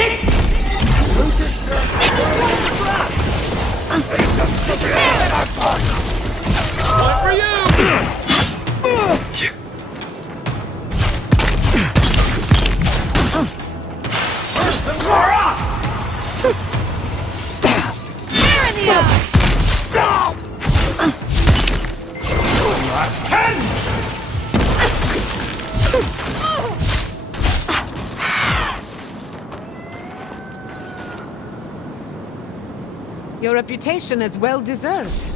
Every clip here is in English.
One for you! Your reputation is well deserved.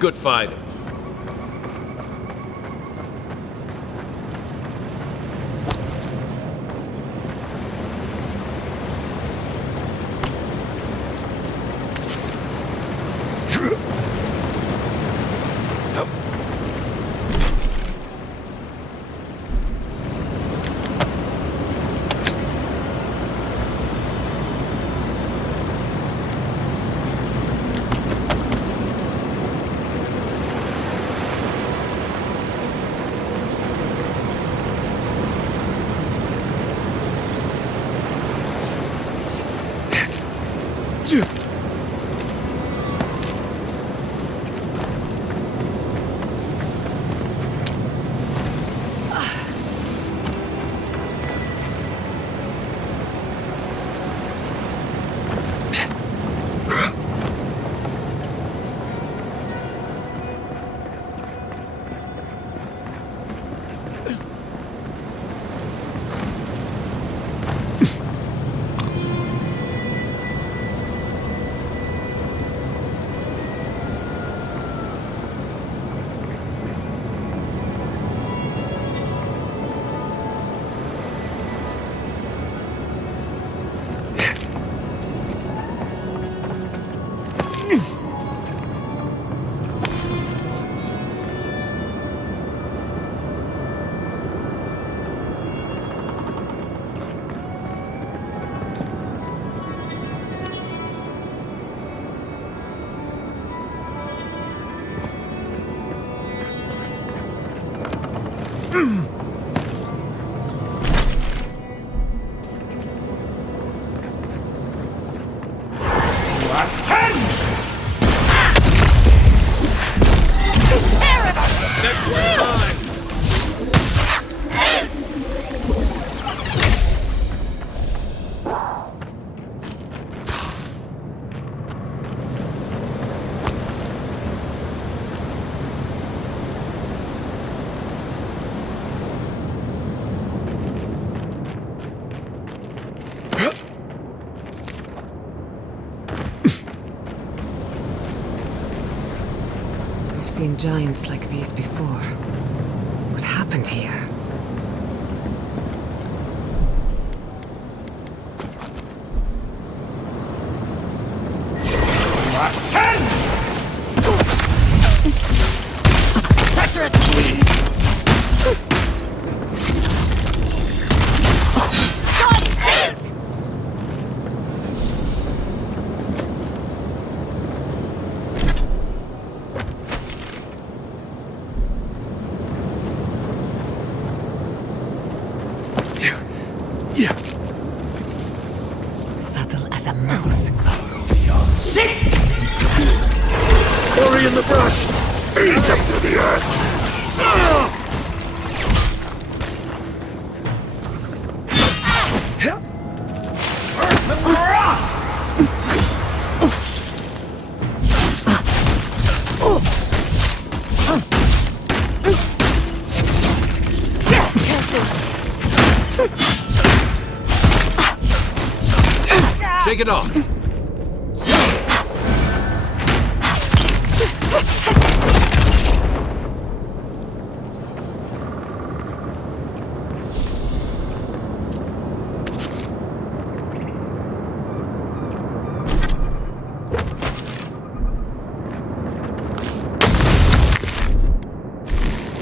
Good fighting. Next one, mine. We've seen giants like these before. What happened here? Treacherous bleed! God's face! Subtle as a mouse. Sit! Hurry in the brush! Eat them to the earth! Shake it off.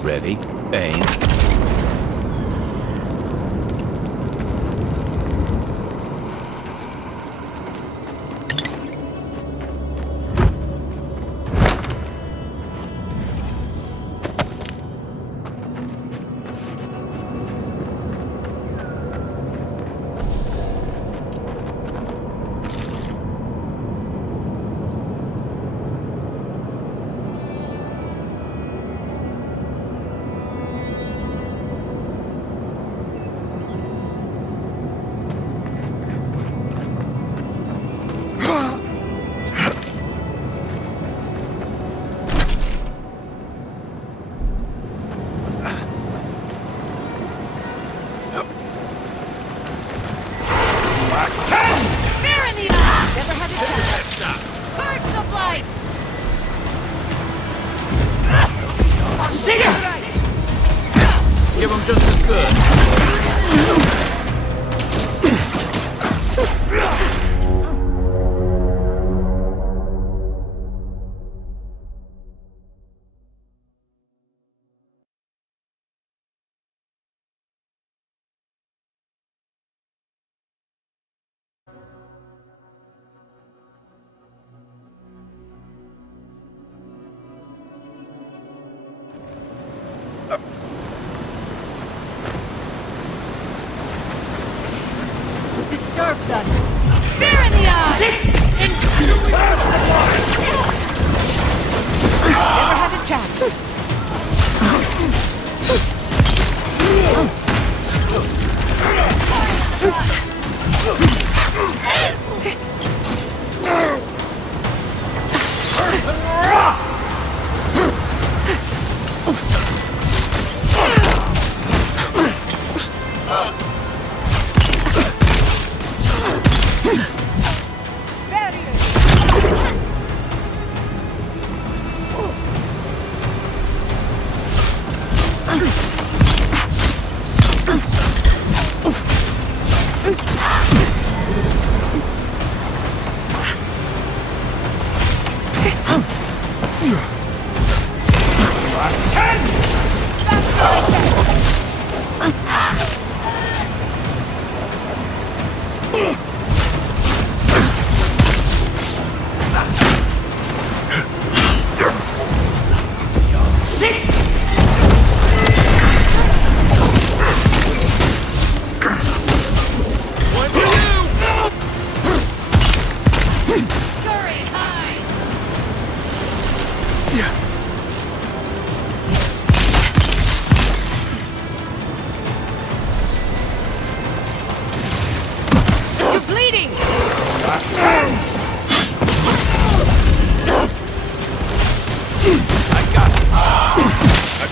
Ready, aim. Fear in the eye! Never had a chance! Purge the blight! Sing it! Give them just as good. It disturbs us! Fear in the eye! In... Never had a chance!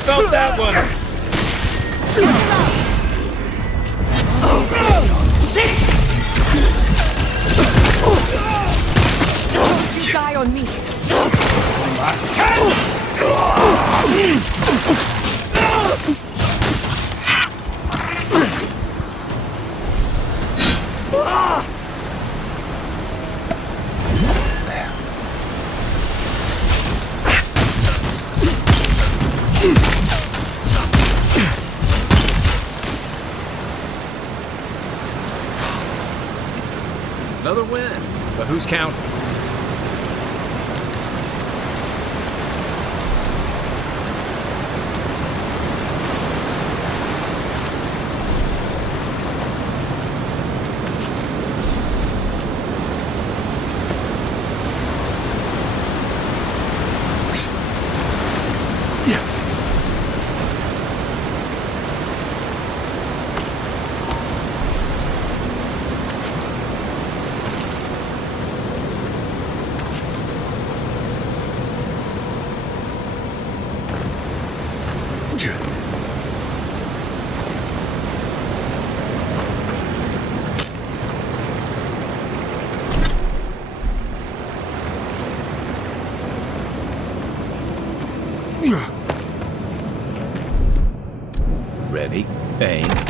felt that one. You die on me. Another win. But who's counting? Ready, aim.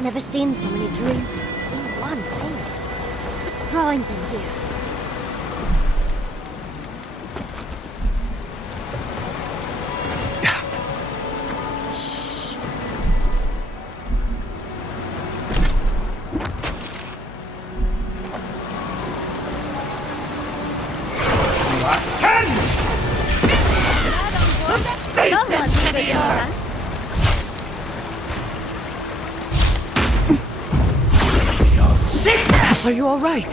Never seen so many dreams in one place. What's drawing them here? Someone's gonna be ours. Are you all right?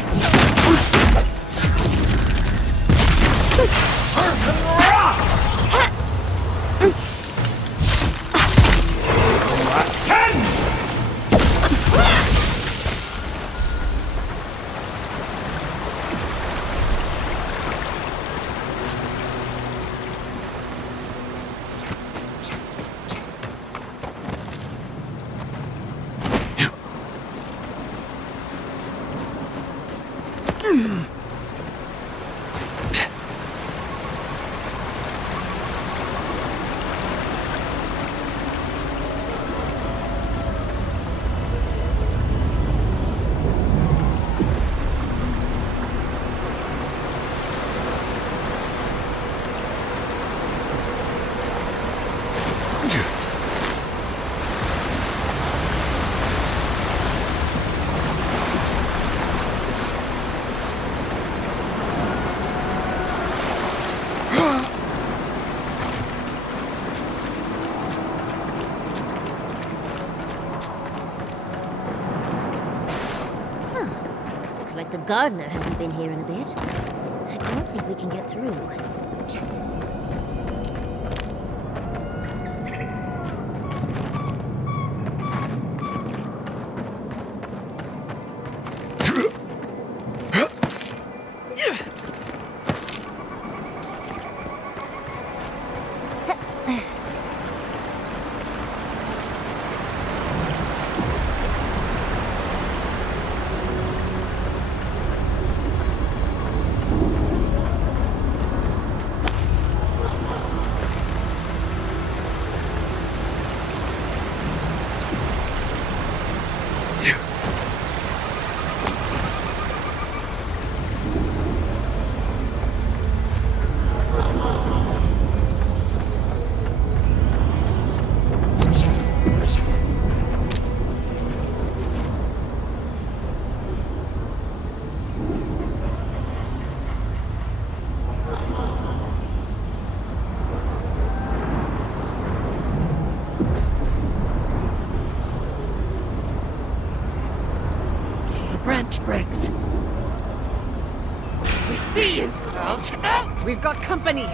Looks like the gardener hasn't been here in a bit. I don't think we can get through. Branch breaks. We see you. We've got company.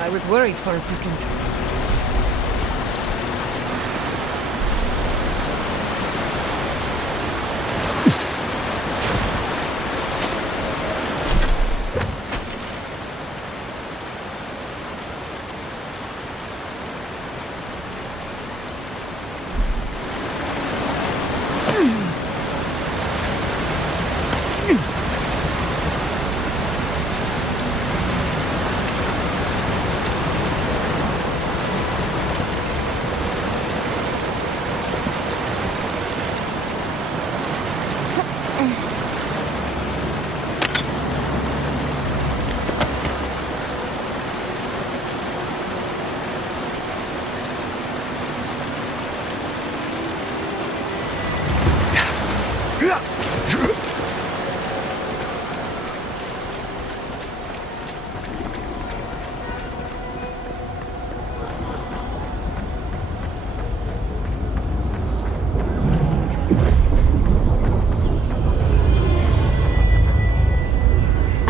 I was worried for a second.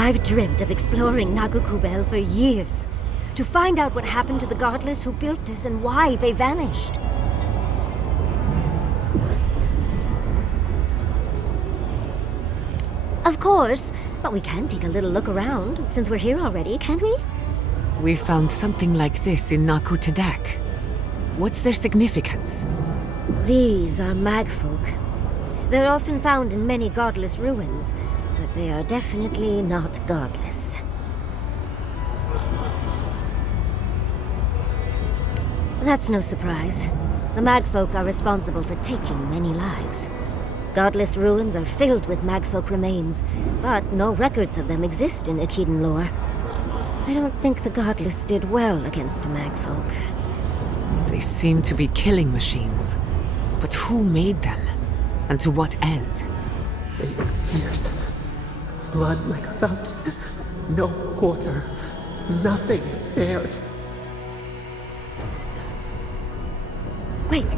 I've dreamt of exploring Nagakubel for years. To find out what happened to the godless who built this and why they vanished. Of course, but we can take a little look around, since we're here already, can't we? We found something like this in Naku Tadak. What's their significance? These are magfolk. They're often found in many godless ruins, but they are definitely not godless. That's no surprise. The magfolk are responsible for taking many lives. Godless ruins are filled with magfolk remains, but no records of them exist in Akhidan lore. I don't think the godless did well against the magfolk. They seem to be killing machines. But who made them? And to what end? They pierce. Blood like a fountain. No quarter. Nothing spared. Wait,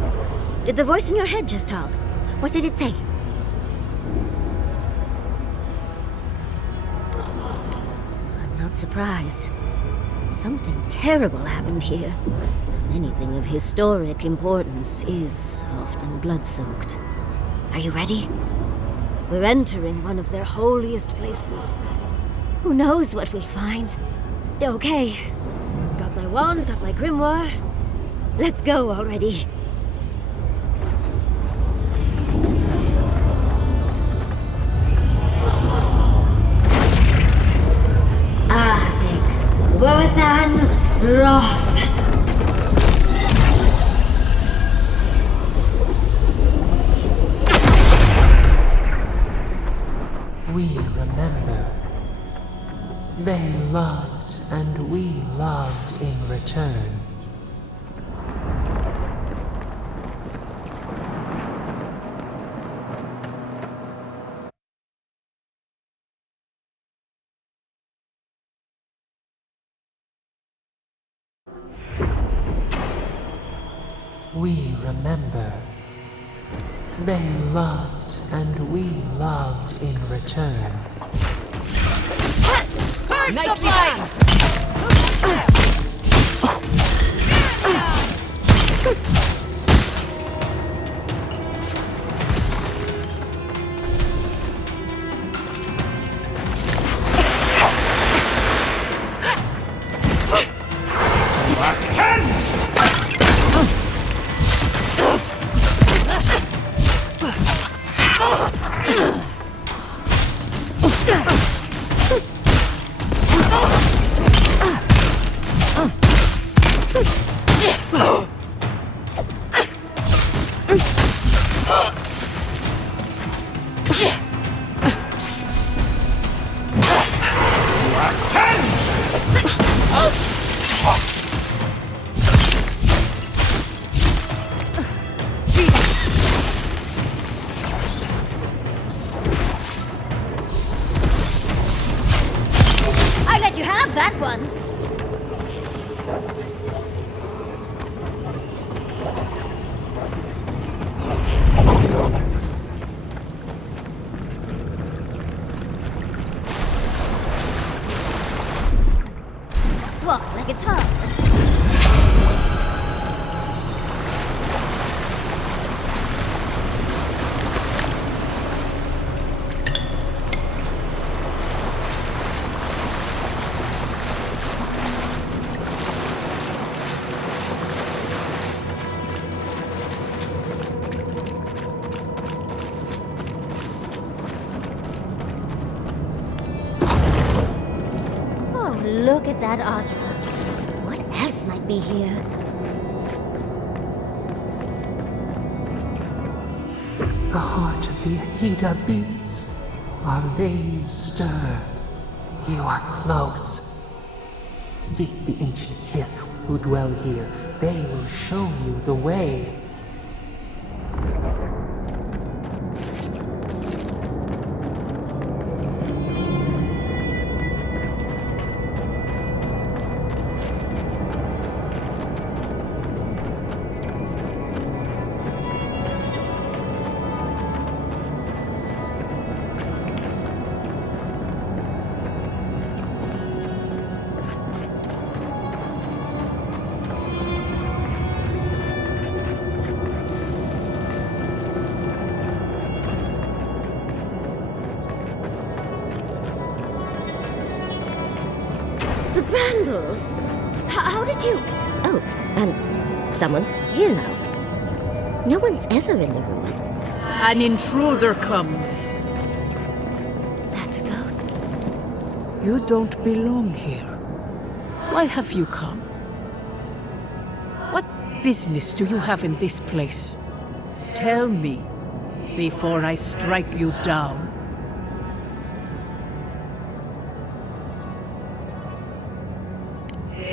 did the voice in your head just talk? What did it say? I'm not surprised. Something terrible happened here. Anything of historic importance is often blood-soaked. Are you ready? We're entering one of their holiest places. Who knows what we'll find? Okay. Got my wand, got my grimoire. Let's go already. Worthan Roth. We remember. They loved and we loved in return. We remember. They loved and we loved in return. Nicely done! I let you have that one. Walk like it's hard. Look at that Audra. What else might be here? The heart of the Akita beats. Our veins stir. You are close. Seek the ancient kith who dwell here. They will show you the way. The Brambles! How did you... Oh, and someone's here now. No one's ever in the ruins. An intruder comes. That's a goat. You don't belong here. Why have you come? What business do you have in this place? Tell me, before I strike you down.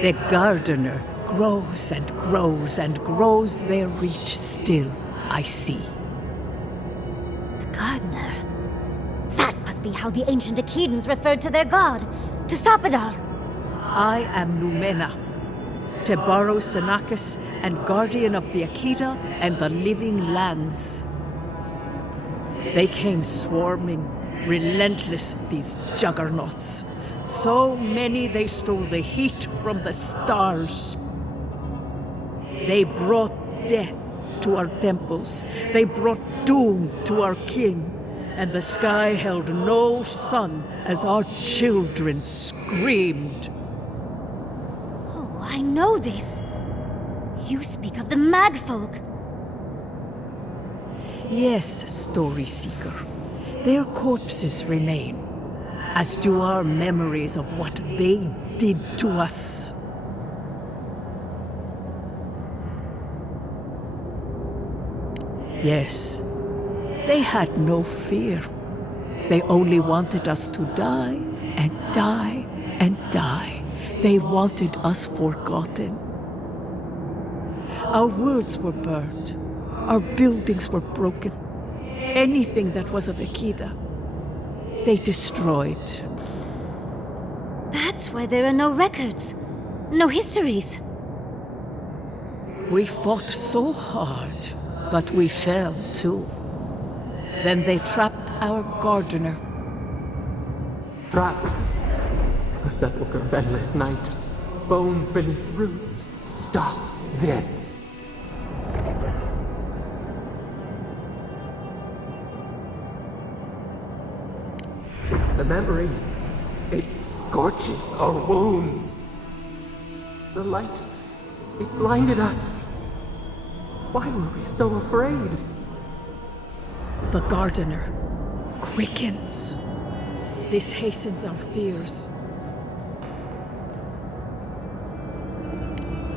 The gardener grows and grows and grows their reach still, I see. The gardener. That must be how the ancient Akedans referred to their god, to stop it all. I am Numena, Tebaro Senakis, and guardian of the Akeda and the living lands. They came swarming, relentless, these juggernauts. So many they stole the heat from the stars. They brought death to our temples. They brought doom to our king. And the sky held no sun as our children screamed. Oh, I know this. You speak of the Magfolk. Yes, Story Seeker. Their corpses remain, as do our memories of what they did to us. Yes, they had no fear. They only wanted us to die and die and die. They wanted us forgotten. Our words were burned. Our buildings were broken. Anything that was of Akeda, they destroyed. That's why there are no records, no histories. We fought so hard, but we fell too. Then they trapped our gardener. Trapped. A sepulchre of endless night. Bones beneath roots. Stop this. The memory, it scorches our wounds. The light, it blinded us. Why were we so afraid? The gardener quickens. This hastens our fears.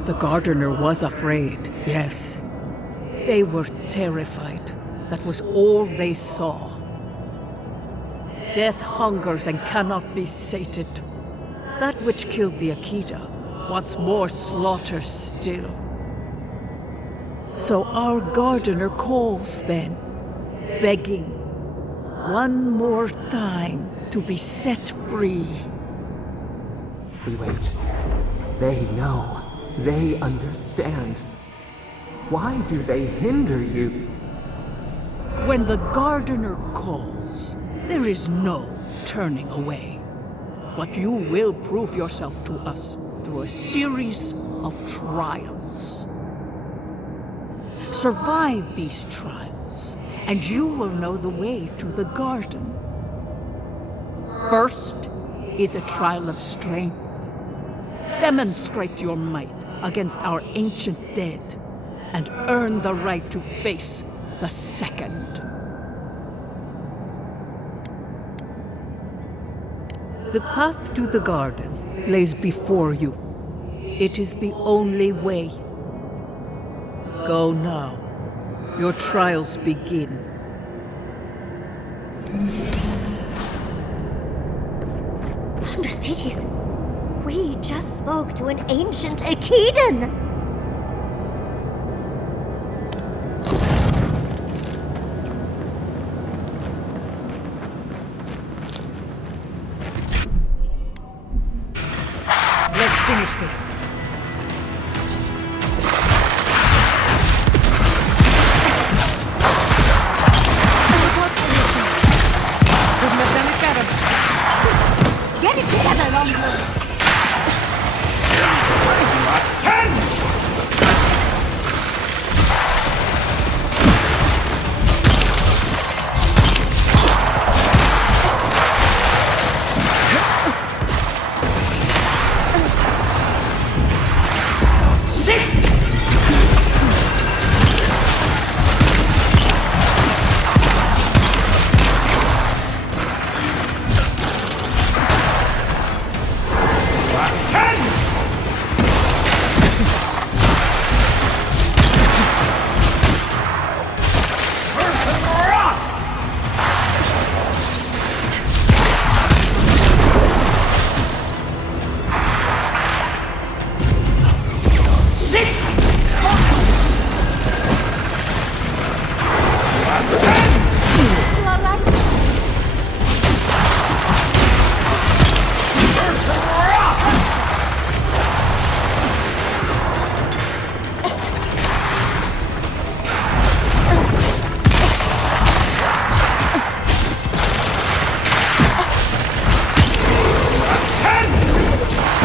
The gardener was afraid, yes. They were terrified. That was all they saw. Death hungers and cannot be sated. That which killed the Akeda wants more slaughter still. So our gardener calls then, begging one more time to be set free. We wait. They know. They understand. Why do they hinder you? When the gardener calls, there is no turning away. But you will prove yourself to us through a series of trials. Survive these trials, and you will know the way to the garden. First is a trial of strength. Demonstrate your might against our ancient dead, and earn the right to face the second. The path to the garden lays before you. It is the only way. Go now. Your trials begin. Understudies, we just spoke to an ancient Akedan! Let's finish this. Couldn't have done it better. Get it together, Rumble! You all right?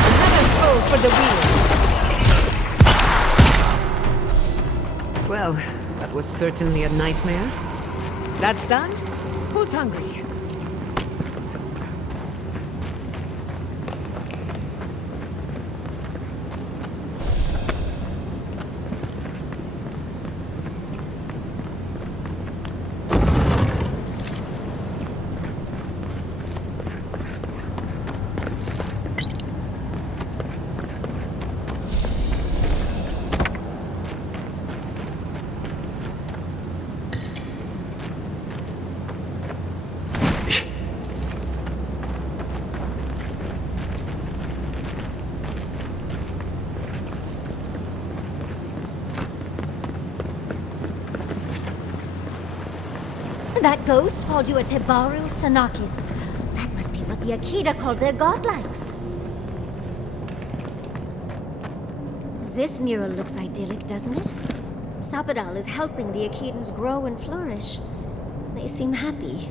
Another soul for the wheel. Well, that was certainly a nightmare. That's done? Who's hungry? That ghost called you a Tebaru Sanakis. That must be what the Akita called their godlikes. This mural looks idyllic, doesn't it? Sapadal is helping the Akitans grow and flourish. They seem happy.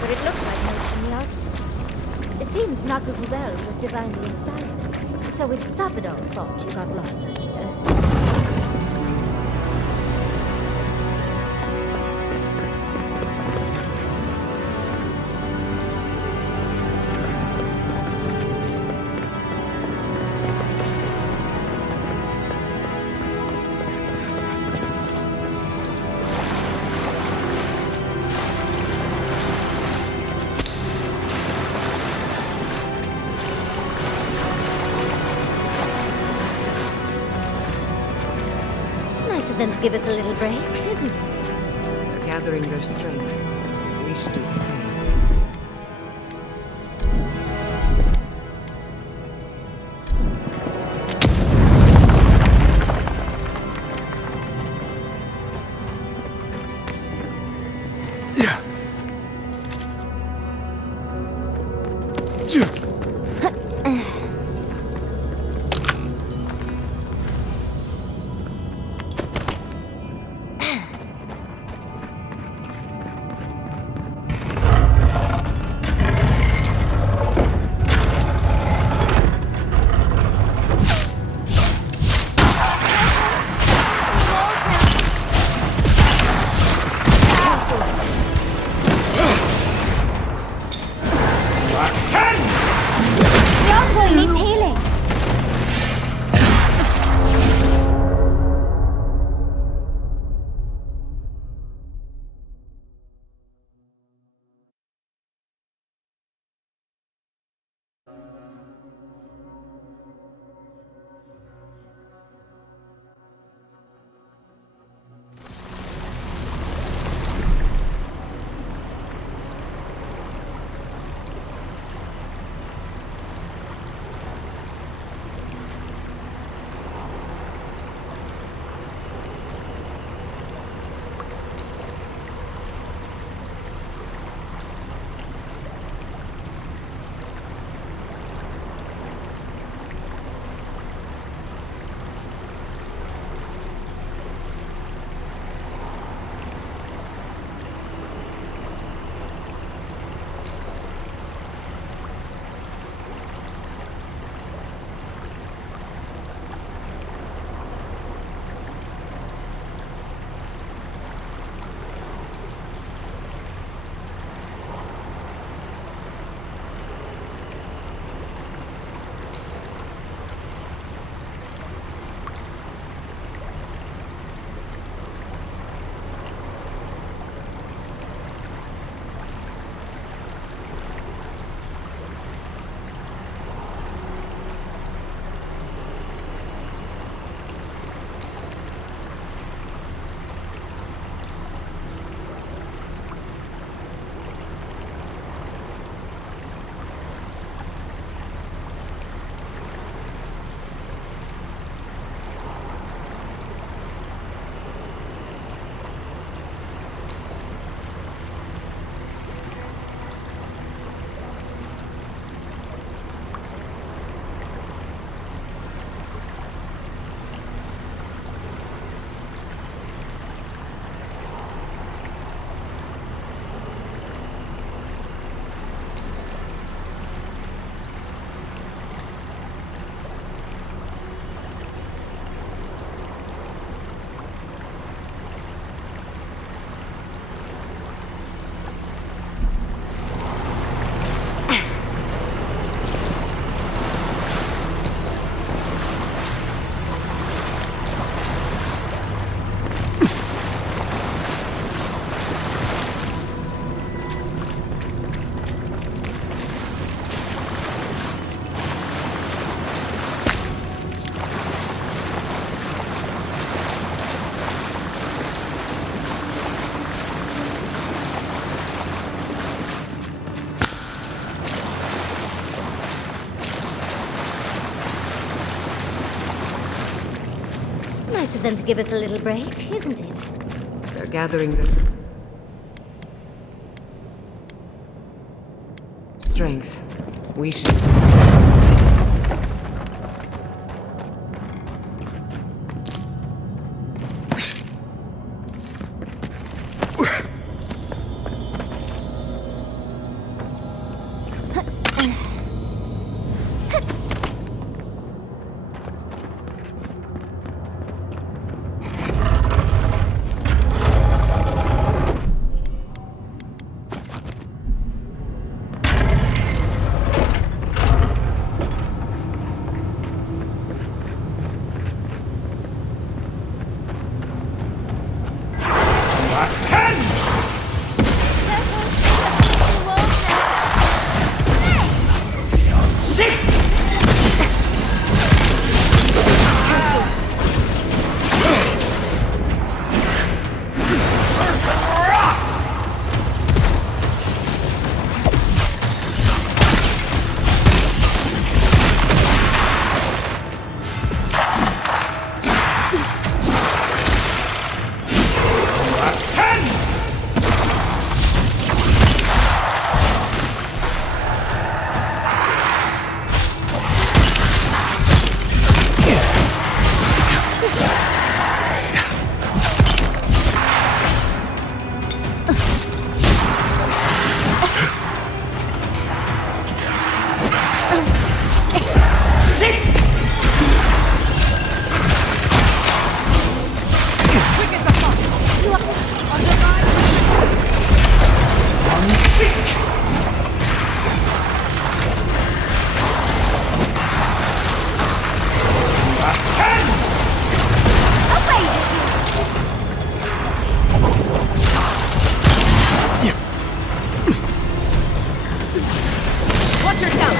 but it looks like notes from the architect. It seems Nakahubel was divinely inspired, so it's Sapidol's fault you got lost out here. Nice of them to give us a little break, isn't it? They're gathering their strength. We should do the same. Nice of them to give us a little break, isn't it? They're gathering the strength. We should. Watch yourself!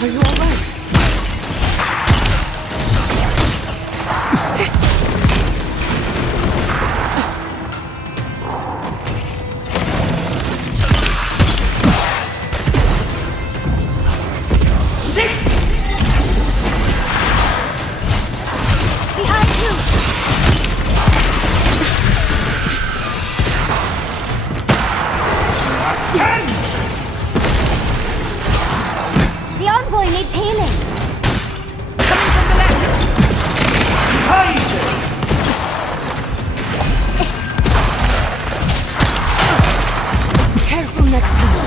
Are you alright? The envoy needs healing. Careful next time.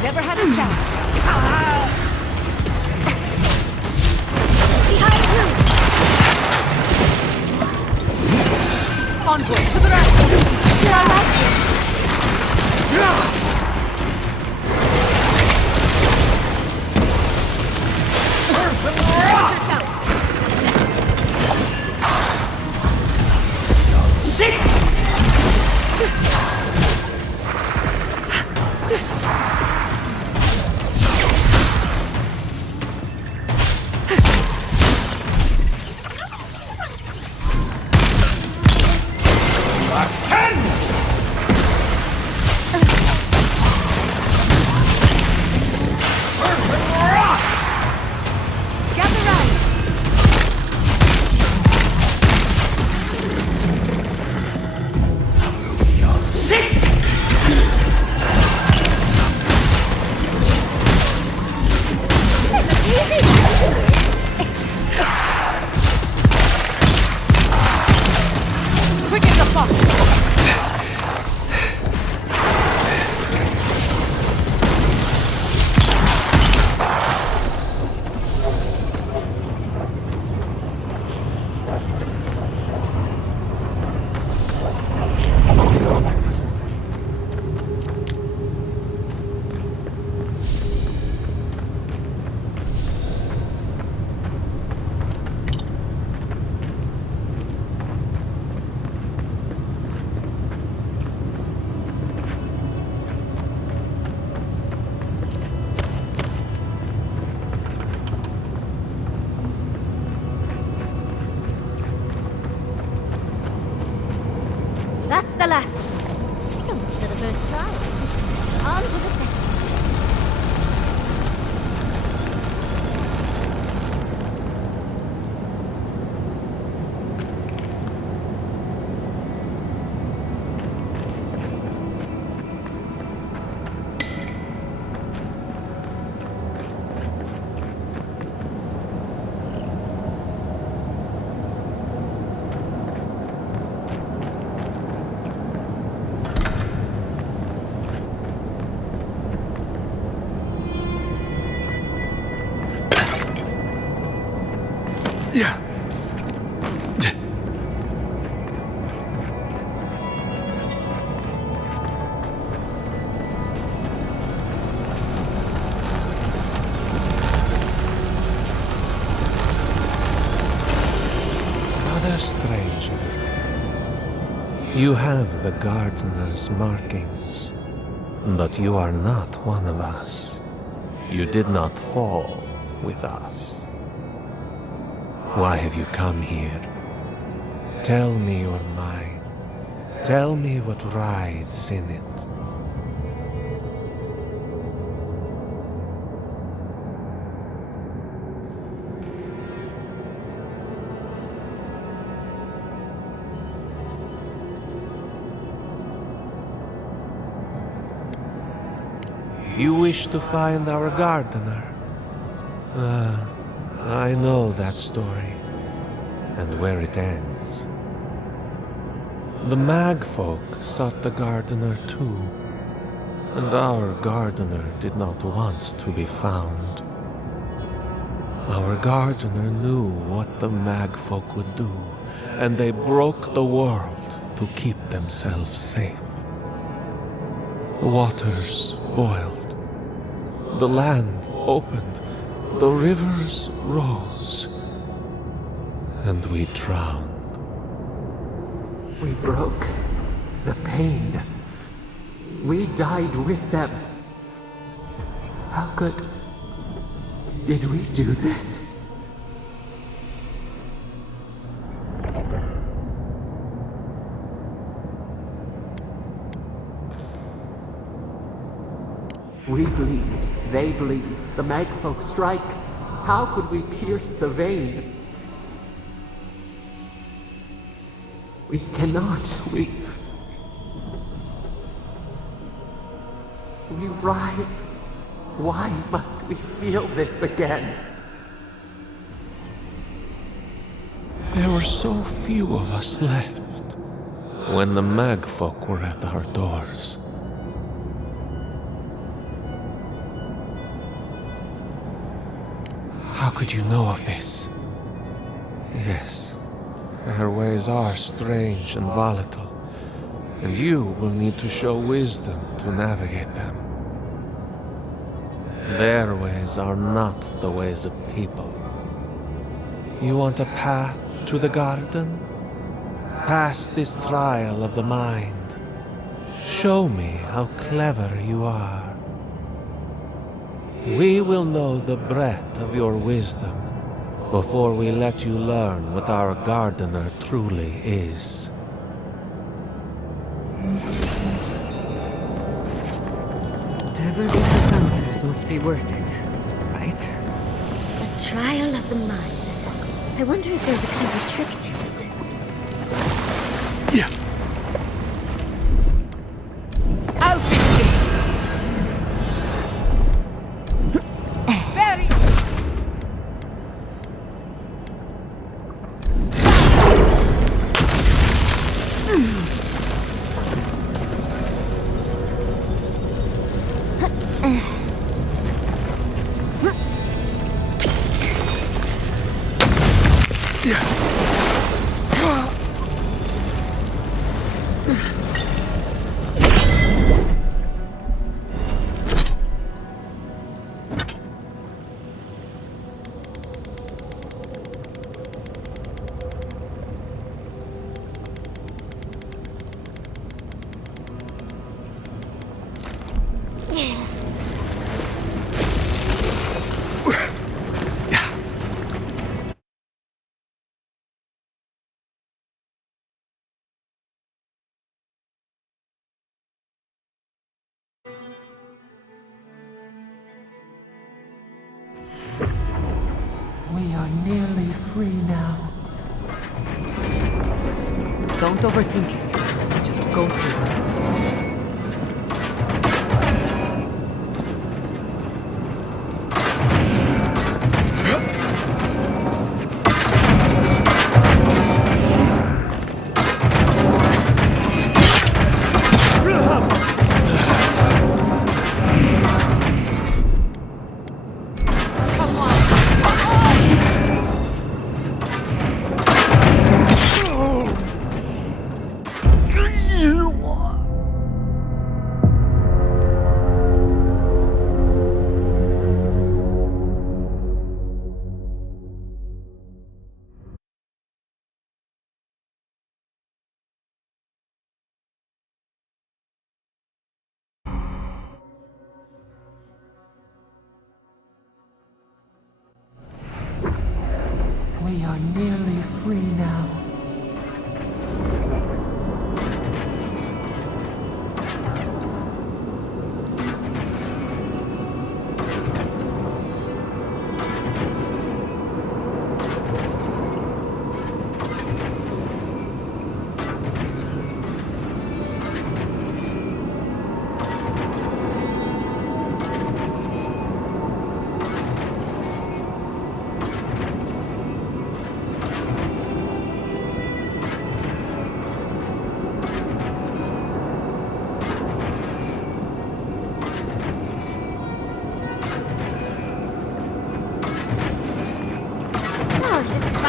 Never had a chance. Onward, to the right! To our right! That's the last one. So much for the first try. On to the second. Stranger, you have the gardener's markings, but you are not one of us. You did not fall with us. Why have you come here? Tell me your mind. Tell me what rides in it. You wish to find our gardener? I know that story, and where it ends. The Magfolk sought the gardener too, and our gardener did not want to be found. Our gardener knew what the Magfolk would do, and they broke the world to keep themselves safe. The waters boiled, the land opened, the rivers rose, and we drowned. We broke the pain. We died with them. How did we do this? We bleed, they bleed, the Magfolk strike. How could we pierce the vein? We cannot, we writhe. Why must we feel this again? There were so few of us left when the Magfolk were at our doors. How could you know of this? Yes, their ways are strange and volatile, and you will need to show wisdom to navigate them. Their ways are not the ways of people. You want a path to the garden? Pass this trial of the mind. Show me how clever you are. We will know the breadth of your wisdom before we let you learn what our gardener truly is. Whatever Rita's answers must be worth it, right? A trial of the mind. I wonder if there's a clever trick to it. I'll fix it! Very... We are nearly free now. Don't overthink it. Just go through it. We are nearly free now.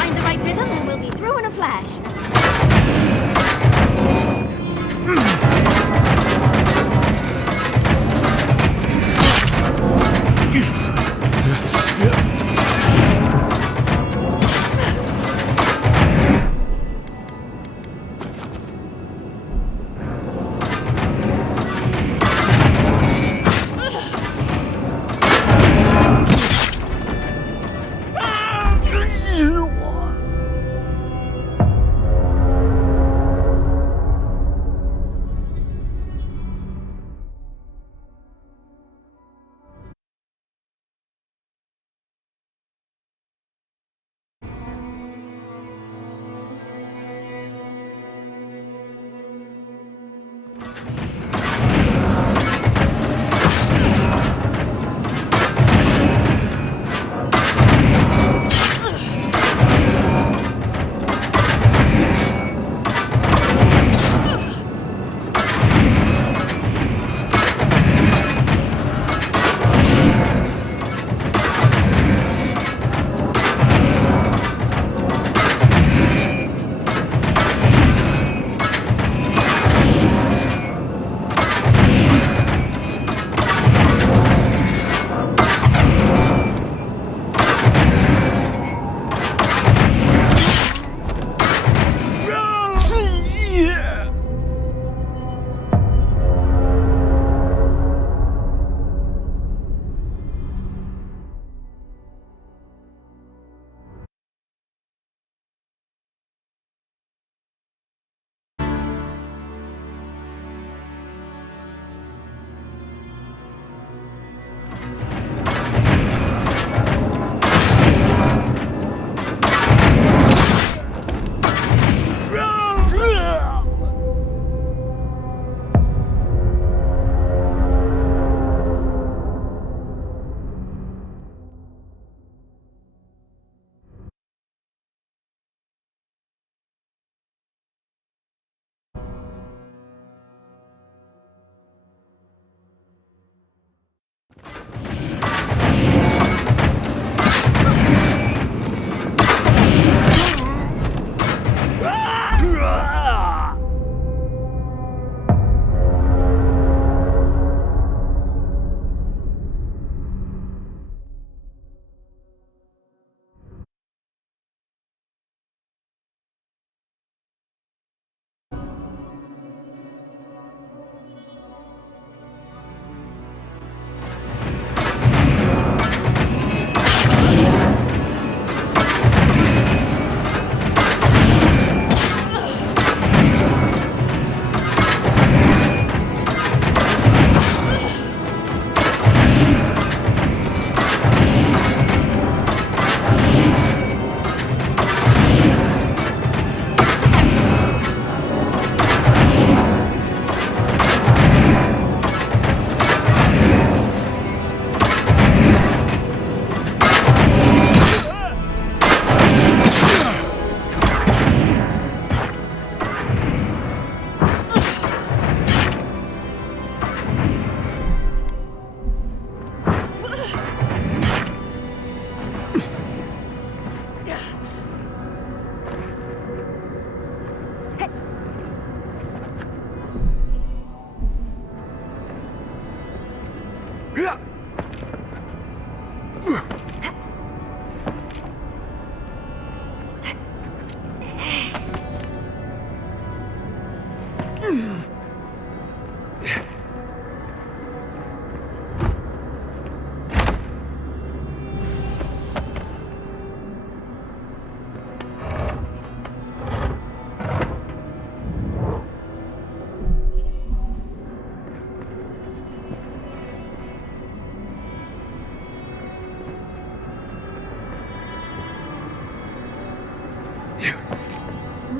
find the right rhythm and we'll be through in a flash.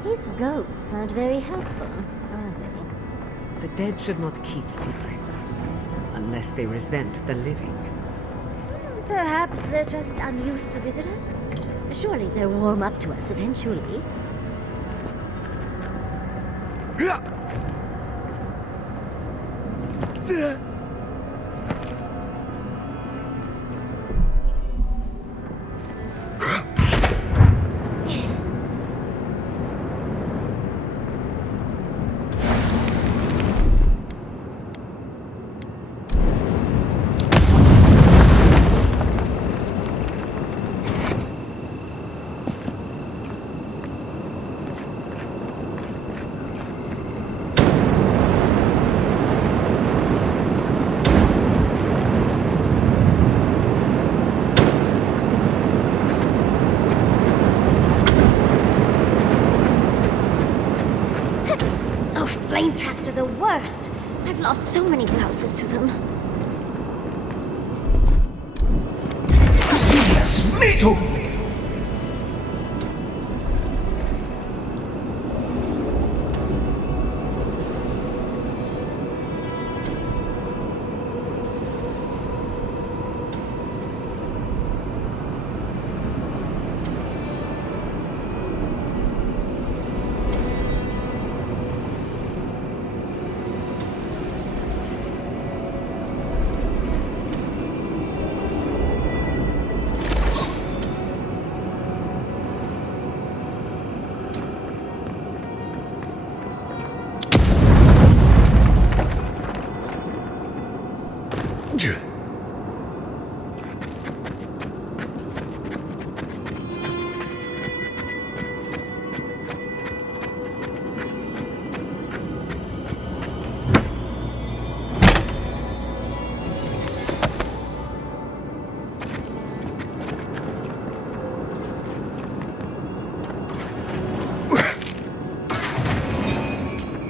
These ghosts aren't very helpful, are they? The dead should not keep secrets. Unless they resent the living. Perhaps they're just unused to visitors? Surely they'll warm up to us eventually. flame traps are the worst. I've lost so many blouses to them. Yes, me too!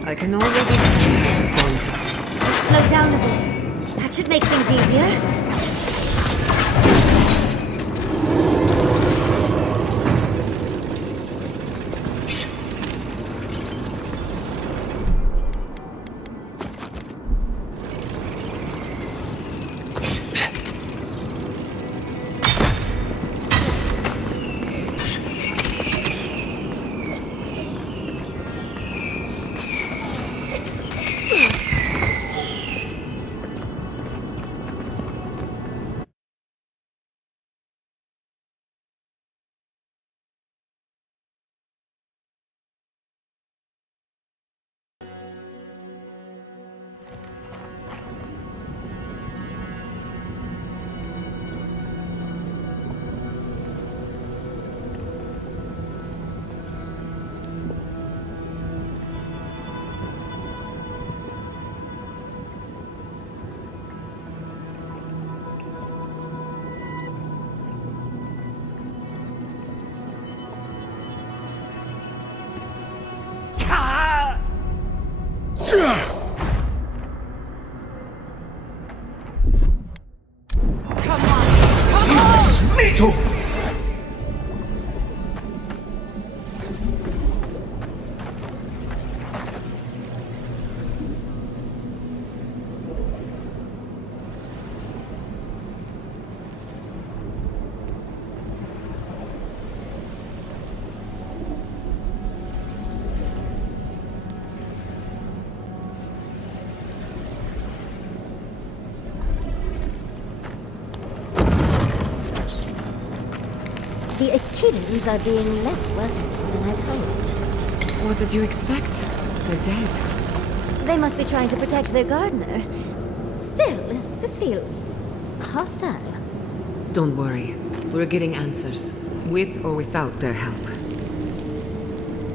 I can already tell this is going to. Slow down a bit. That should make things easier. Me too! The Echidans are being less welcoming than I'd hoped. What did you expect? They're dead. They must be trying to protect their gardener. Still, this feels hostile. Don't worry. We're getting answers. With or without their help.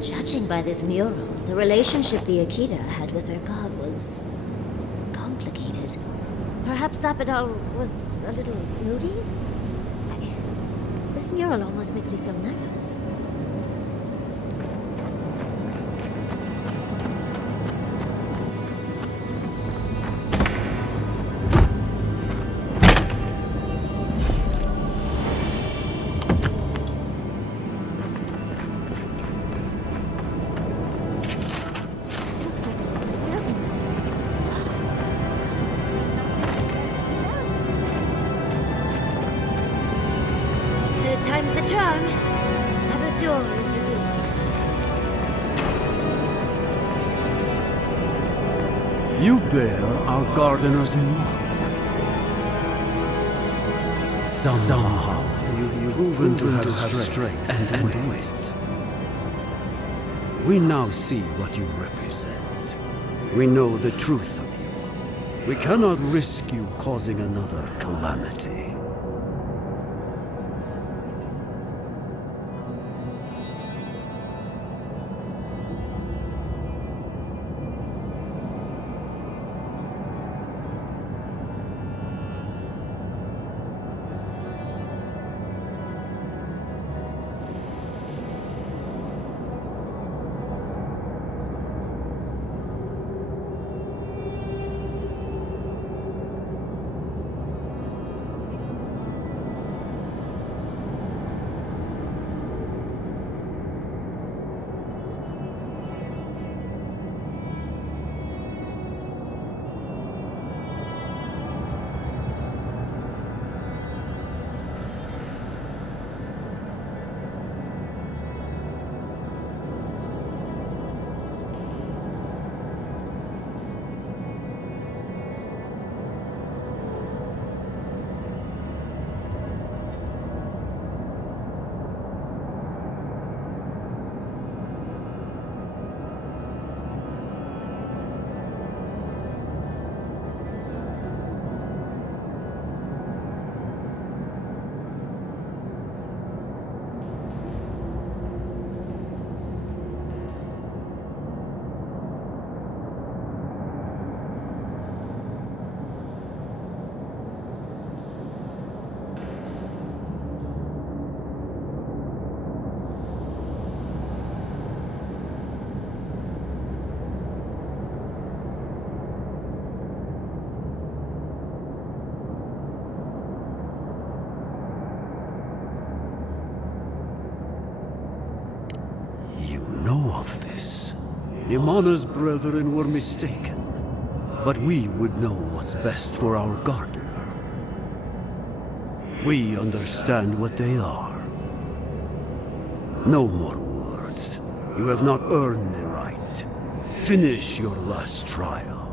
Judging by this mural, the relationship the Akita had with her god was complicated. Perhaps Zappadal was a little moody? This mural almost makes me feel nervous. Looks like a list of building materials. Third time's the charm. Another door is revealed. You bear our gardener's mark. Somehow you've proven to have strength and wit. We now see what you represent. We know the truth of you. We cannot risk you causing another calamity. Imana's brethren were mistaken, but we would know what's best for our gardener. We understand what they are. No more words. You have not earned the right. Finish your last trial.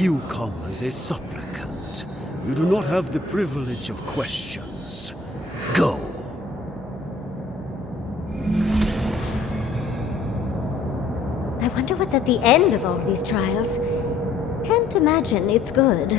You come as a supplicant. You do not have the privilege of questions. Go. I wonder what's at the end of all these trials. Can't imagine it's good.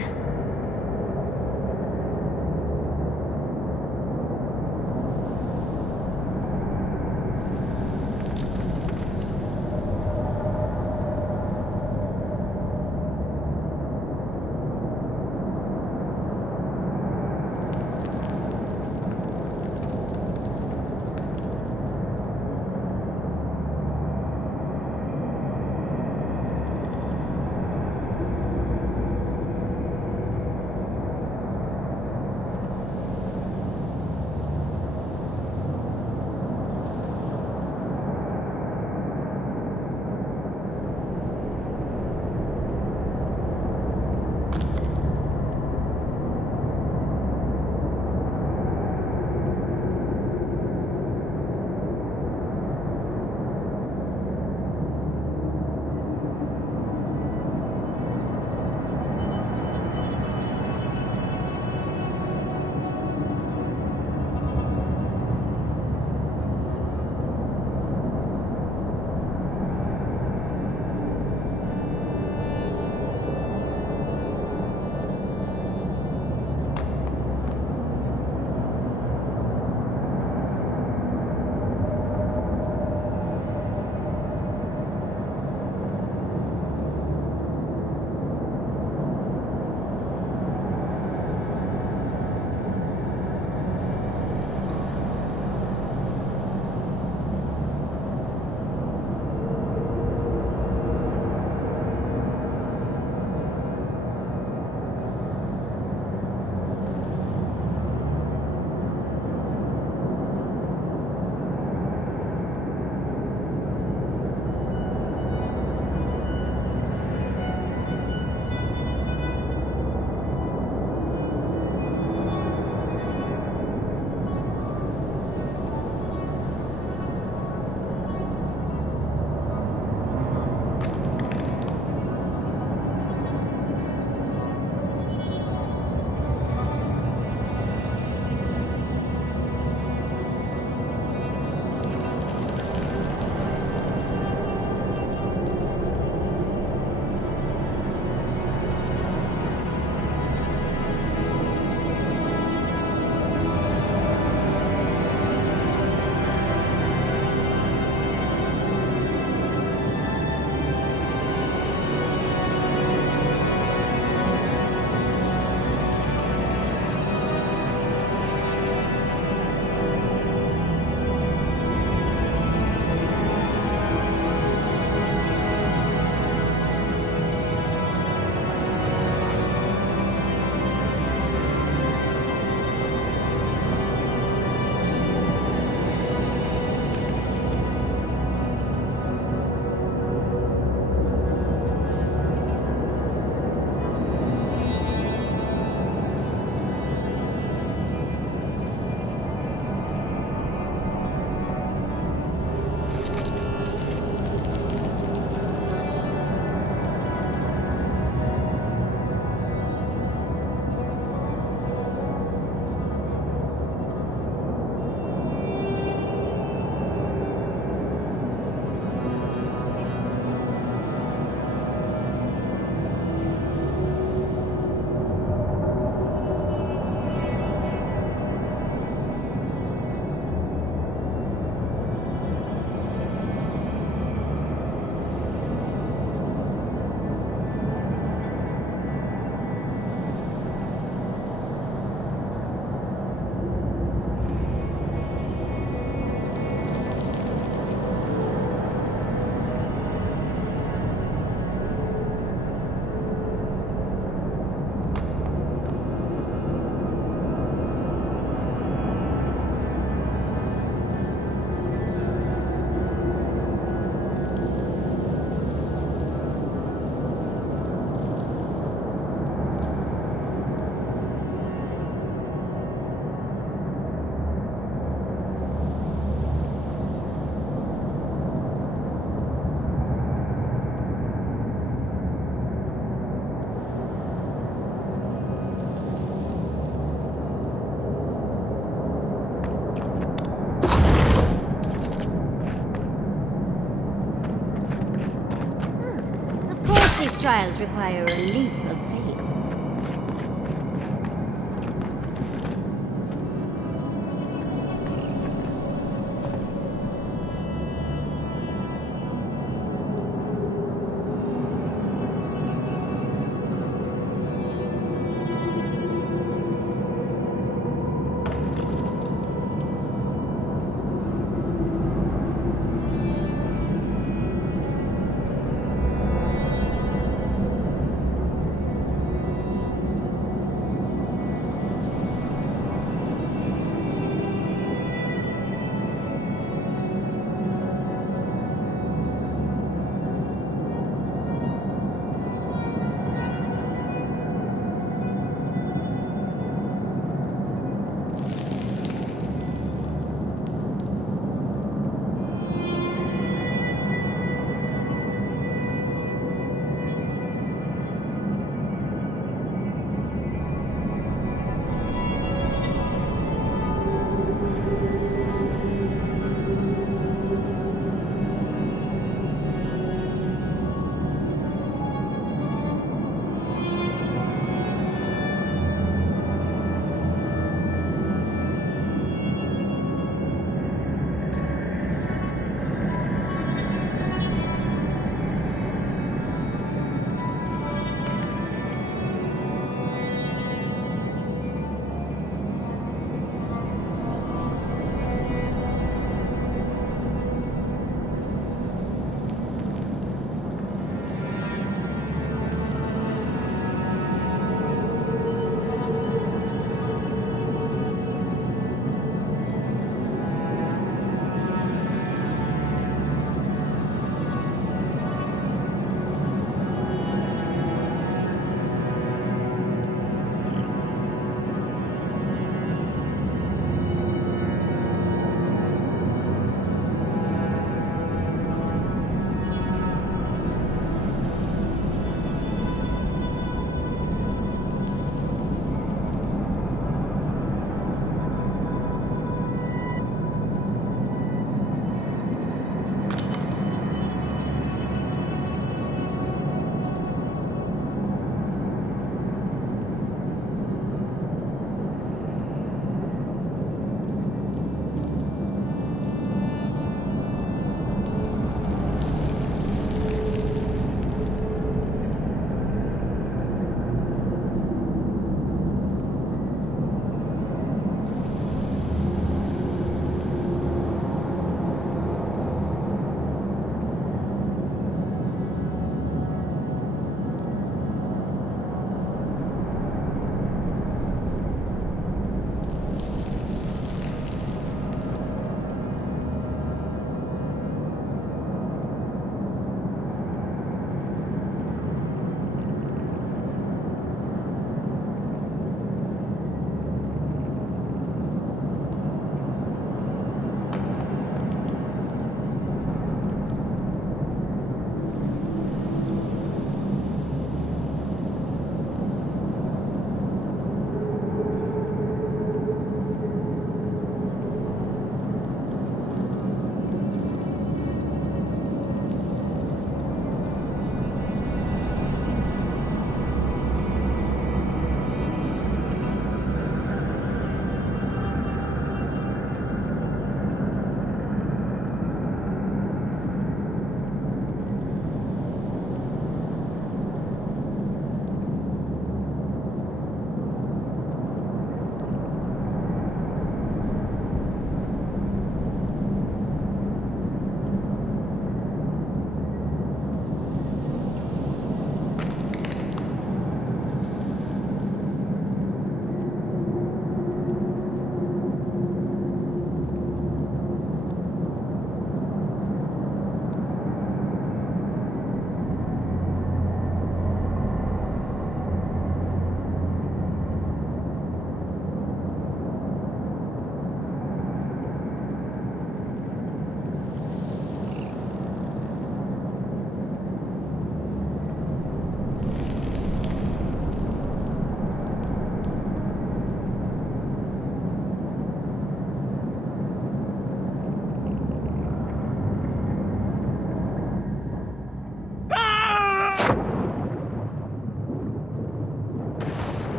trials require a leap of faith.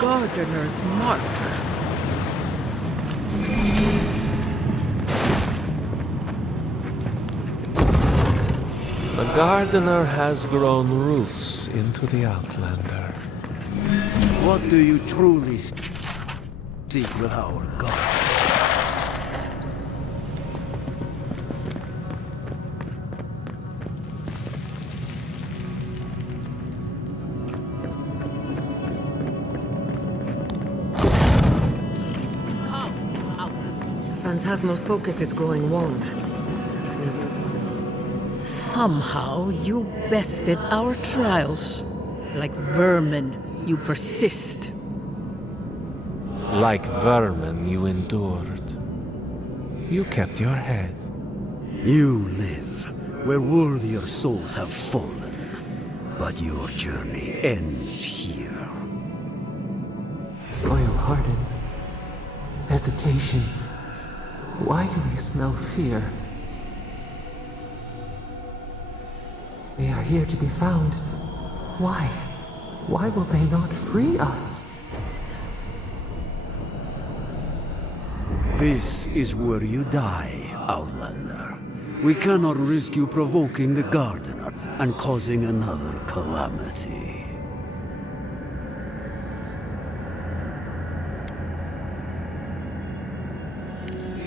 Gardener's mark. The gardener has grown roots into the Outlander. What do you truly seek with our God? The phantasmal focus is growing warm. It's never... Somehow you bested our trials. Like vermin, you persist. Like vermin, you endured. You kept your head. You live where worthier souls have fallen, but your journey ends here. Soil hardens. Hesitation. Why do we smell fear? They are here to be found. Why? Why will they not free us? This is where you die, Outlander. We cannot risk you provoking the Gardener and causing another calamity.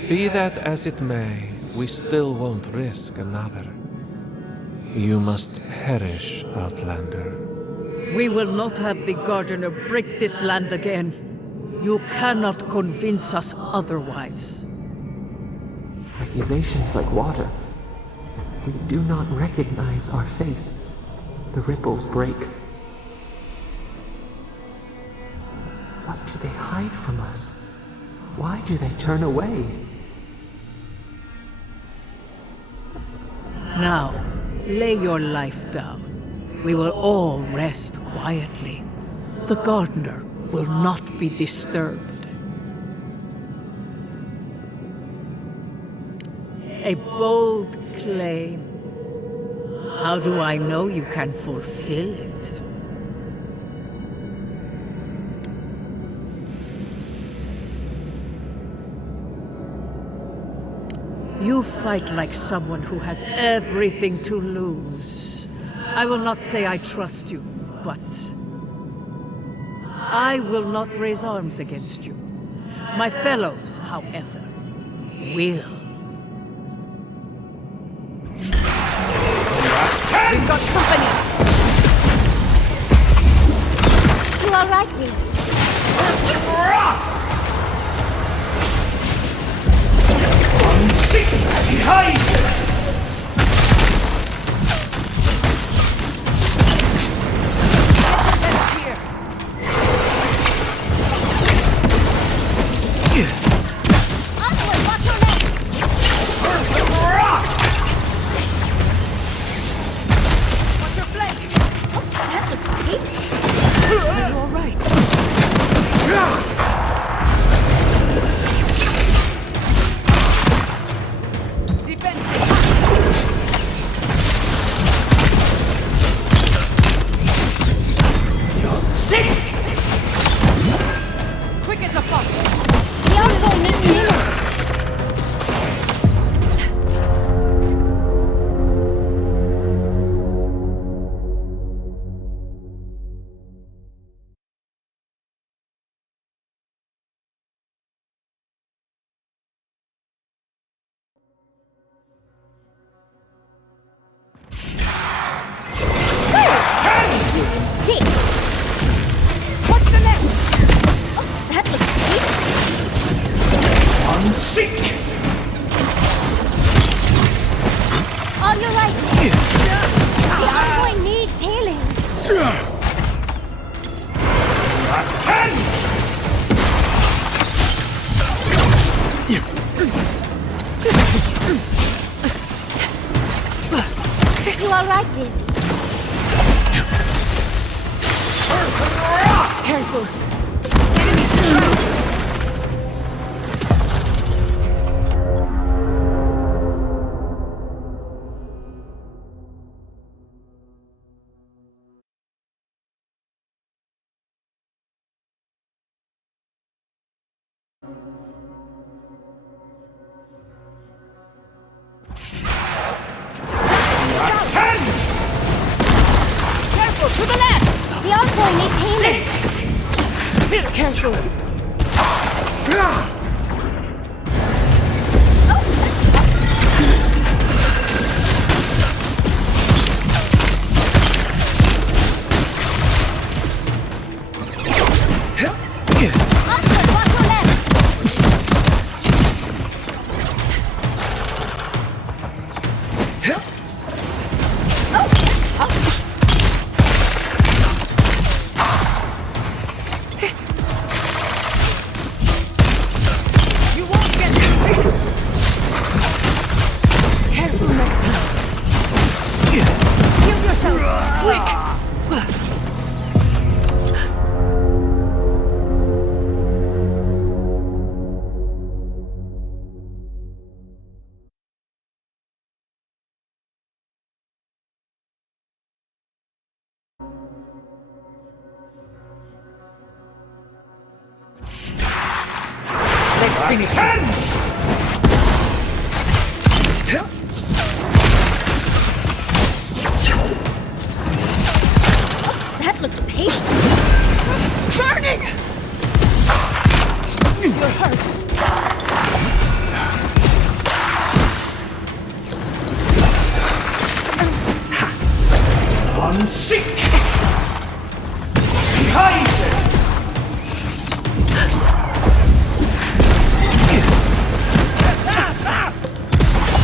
Be that as it may, we still won't risk another. You must perish, Outlander. We will not have the Gardener break this land again. You cannot convince us otherwise. Accusations like water. We do not recognize our face. The ripples break. What do they hide from us? Why do they turn away? Now, lay your life down. We will all rest quietly. The Gardener will not be disturbed. A bold claim. How do I know you can fulfill it? You fight like someone who has everything to lose. I will not say I trust you, but I will not raise arms against you. My fellows, however, will. We've got company! You all right, dear? Unseen behind him! You all right, dear? Careful! ongoing maintenance. Careful. Onward, watch your left. You won't get this. Careful next time. Heal yourself. Quick. Let's finish this. That looked painful. Burning! You're hurt. Unsick! Behind it!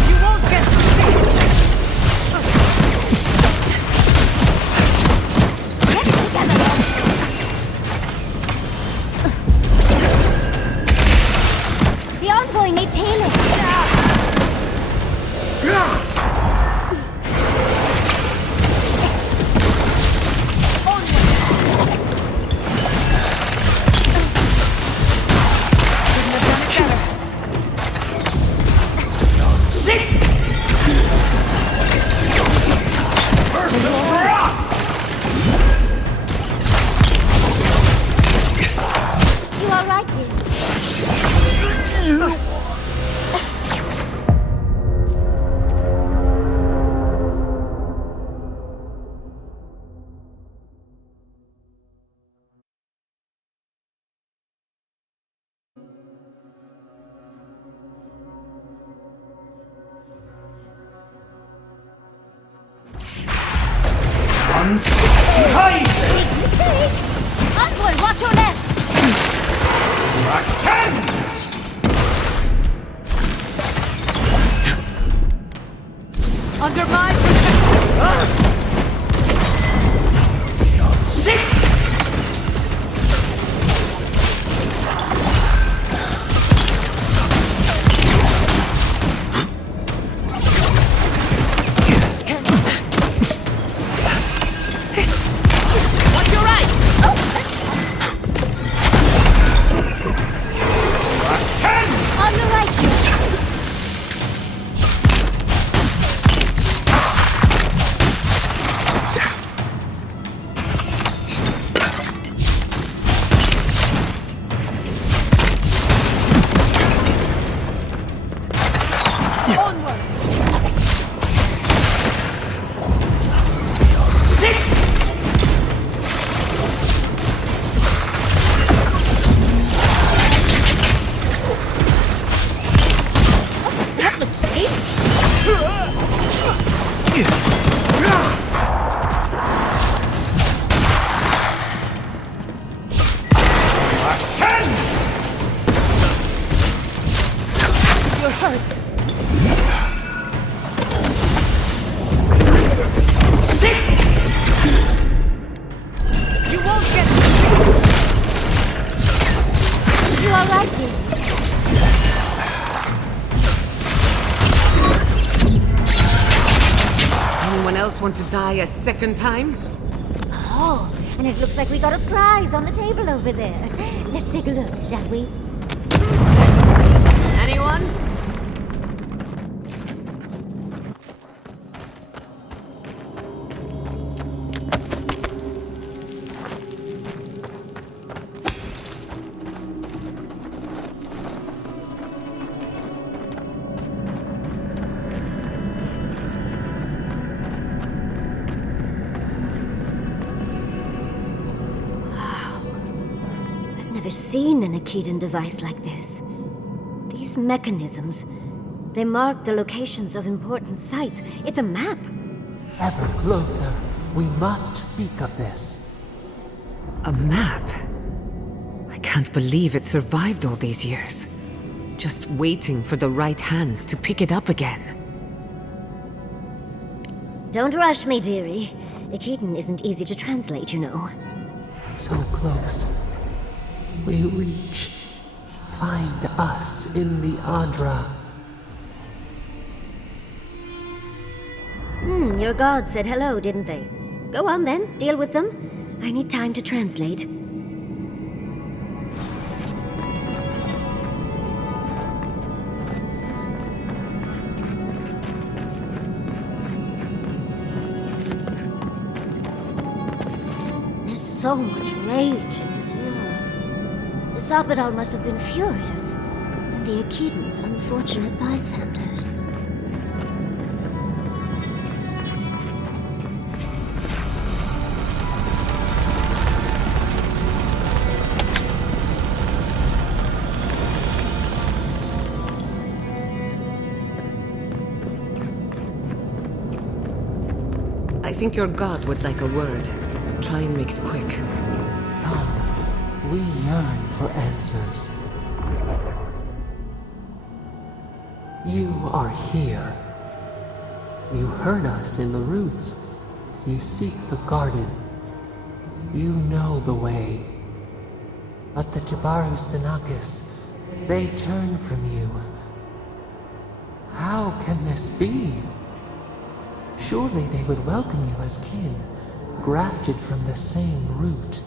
You won't get Get together. The envoy needs healing. You all right, dear? Unsick! Behind it! Onward, watch your left. Rack 10! under my Sick! Watch your right! Rack 10! On your right, dear. Onward! Sick! That looked painful. Rack 10! You're hurt. Sick! You won't get You all right, dear? Anyone else want to die a second time? Oh, and it looks like we got a prize on the table over there. Let's take a look, shall we? Anyone? seen an Akedan device like this. These mechanisms, they mark the locations of important sites. It's a map. Ever closer. We must speak of this. A map? I can't believe it survived all these years. Just waiting for the right hands to pick it up again. Don't rush me, dearie. Akedan isn't easy to translate, you know. So close. We reach. Find us in the Adra. Your gods said hello, didn't they? Go on then, deal with them. I need time to translate. There's so much rage in this mural. The Sabadal must have been furious, and the Akedans unfortunate bystanders. I think your god would like a word. Try and make it quick. Come, we yearn for answers. You are here. You heard us in the roots. You seek the garden. You know the way. But the Jabaru Sinakis, they turn from you. How can this be? Surely they would welcome you as kin, grafted from the same root.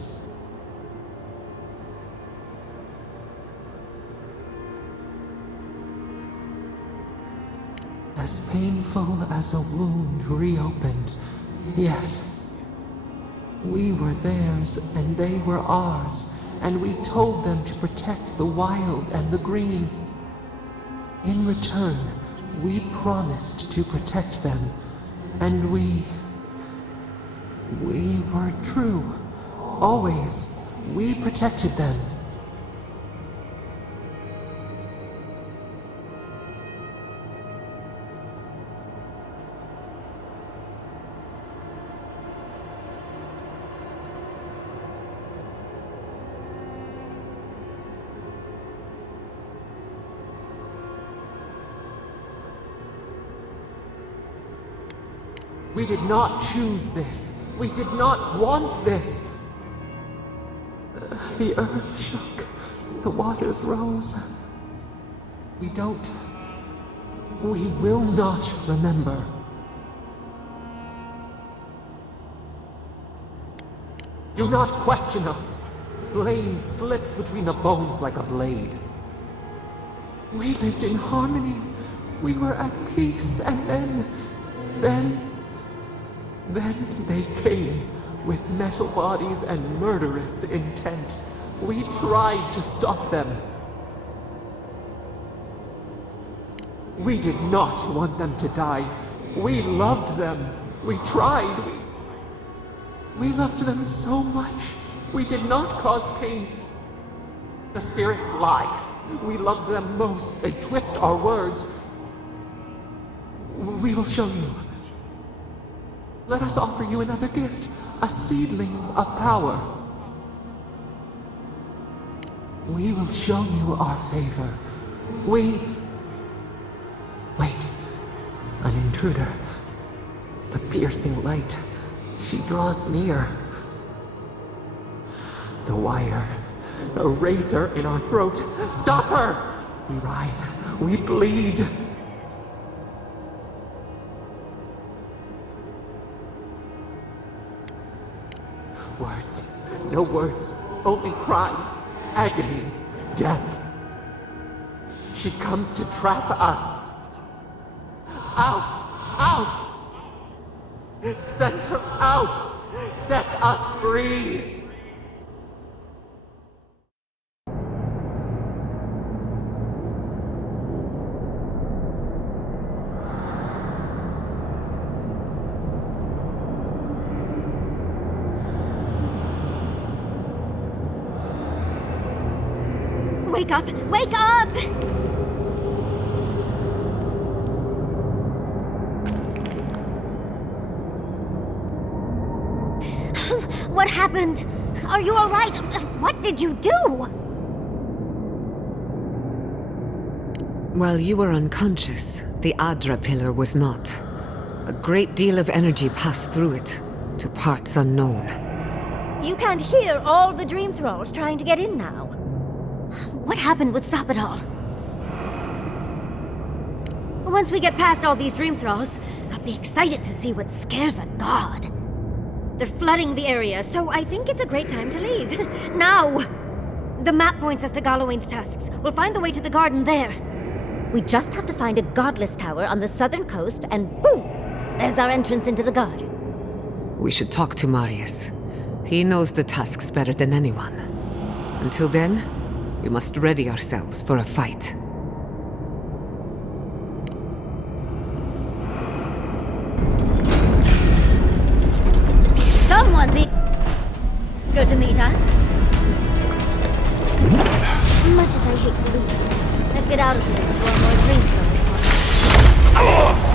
As painful as a wound reopened, yes. We were theirs and they were ours, and we told them to protect the wild and the green. In return, we promised to protect them. And we were true. Always. We protected them. We did not choose this. We did not want this. The earth shook. The waters rose. We will not remember. Do not question us. Blame slips between the bones like a blade. We lived in harmony. We were at peace, and then they came with metal bodies and murderous intent. We tried to stop them. We did not want them to die. We loved them. We tried. We loved them so much. We did not cause pain. The spirits lie. We loved them most. They twist our words. We will show you. Let us offer you another gift, a seedling of power. We will show you our favor. Wait, an intruder. The piercing light. She draws near. The wire. A razor in our throat. Stop her! We writhe. We bleed. Words. No words. Only cries. Agony. Death. She comes to trap us. Out! Out! Send her out! Set us free! Wake up! Wake up! What happened? Are you all right? What did you do? While you were unconscious, the Adra pillar was not. A great deal of energy passed through it, to parts unknown. You can't hear all the dream thralls trying to get in now. What happened with Stop It All? Once we get past all these dream thralls, I'll be excited to see what scares a god. They're flooding the area, so I think it's a great time to leave. Now! The map points us to Galawain's tusks. We'll find the way to the garden there. We just have to find a godless tower on the southern coast, and boom! There's our entrance into the garden. We should talk to Marius. He knows the tusks better than anyone. Until then, we must ready ourselves for a fight. Someone's eager to meet us. Much as I hate to leave, let's get out of here before more dream thralls pop up.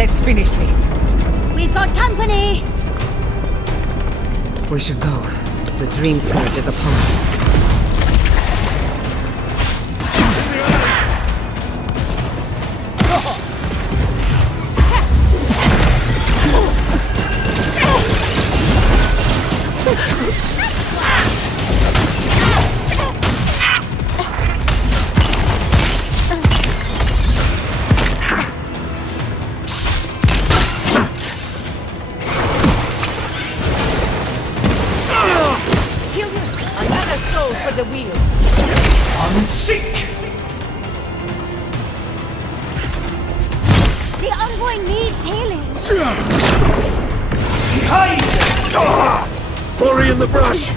Let's finish this. We've got company! We should go. The Dream Scourge is upon us. boy needs healing. Hide! Hurry in the brush!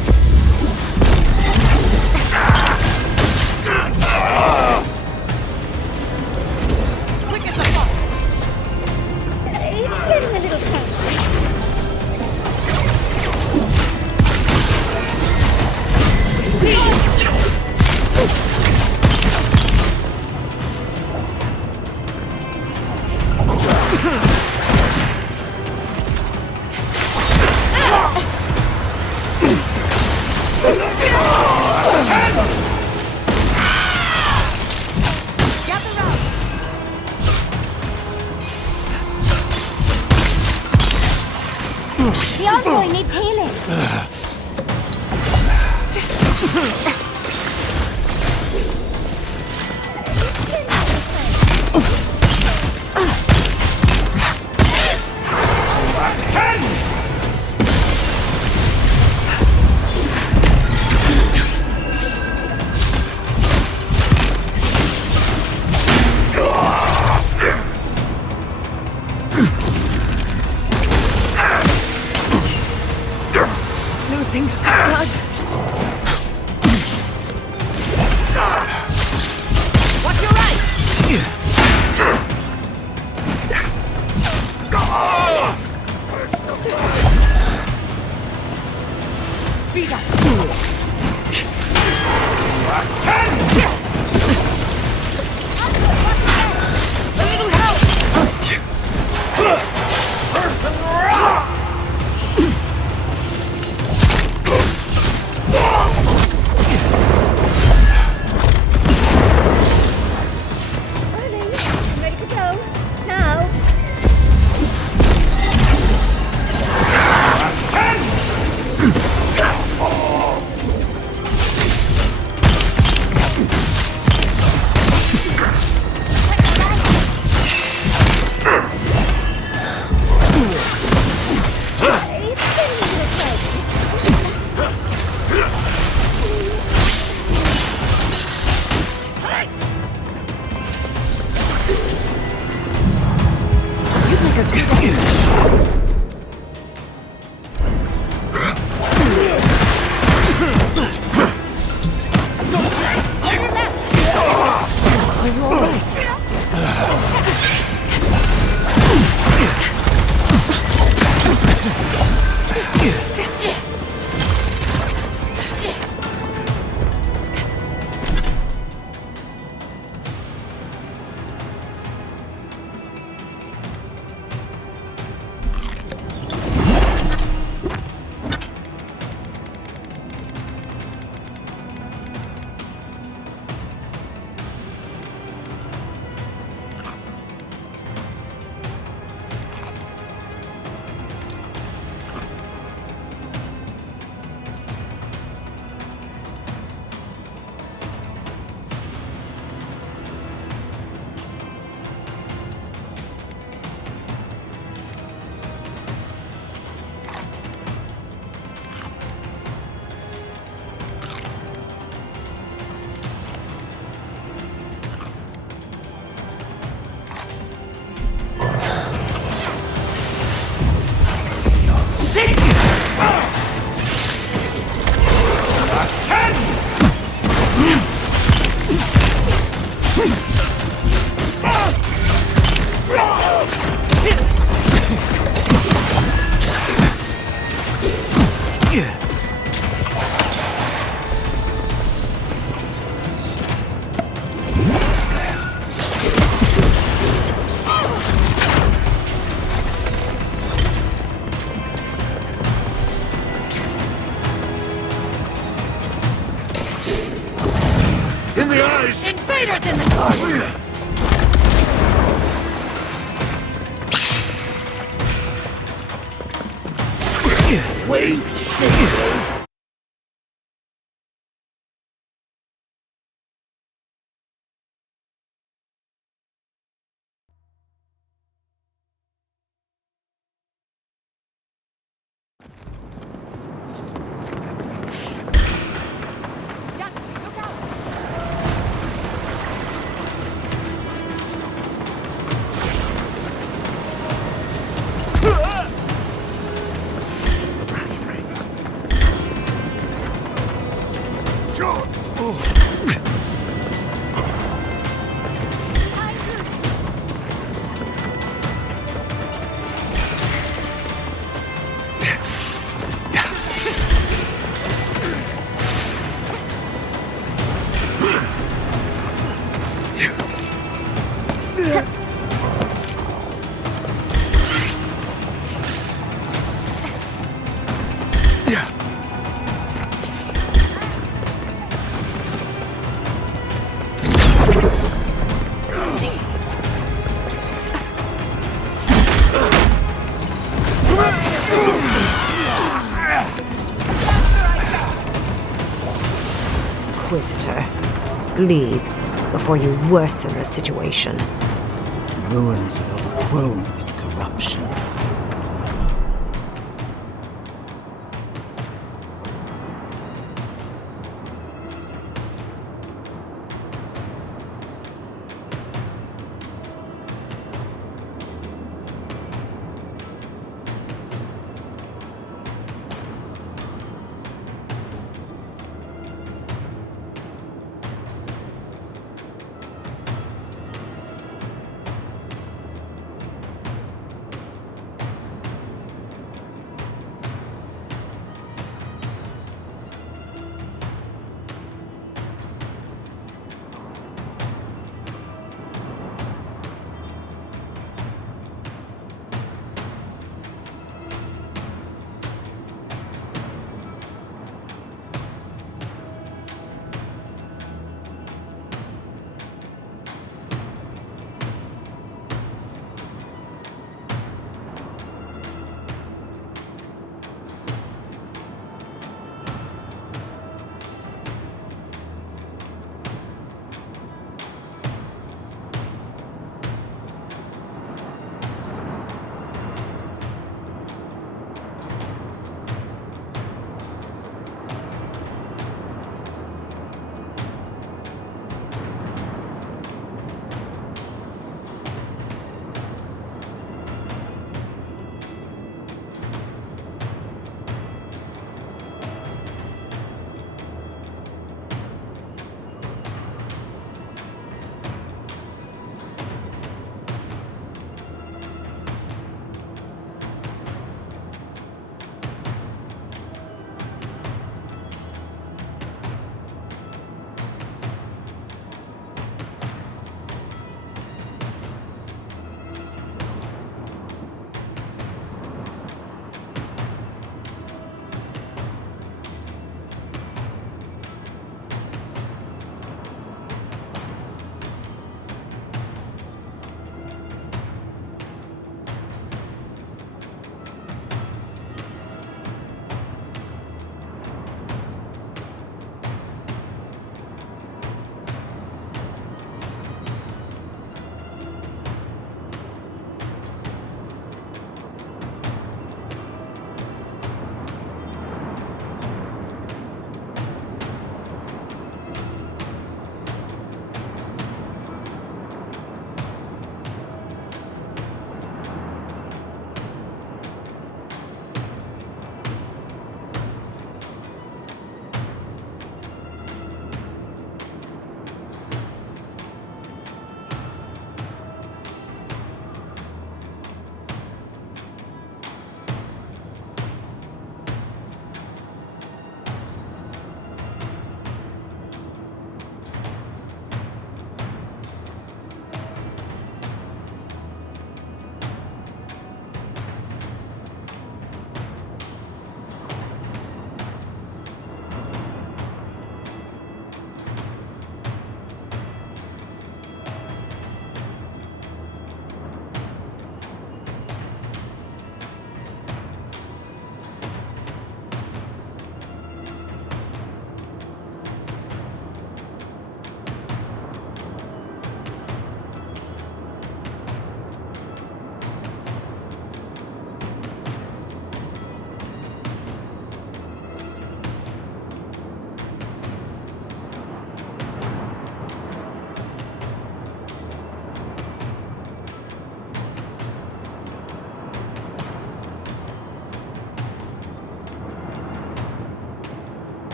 It's getting a little tense. The envoy needs healing. Losing blood. Watch your right! Speed up! A little help! I'm ready to go. Now. Invaders in the garden! Wait, see. Inquisitor, leave before you worsen the situation. Ruins are overgrown with corruption.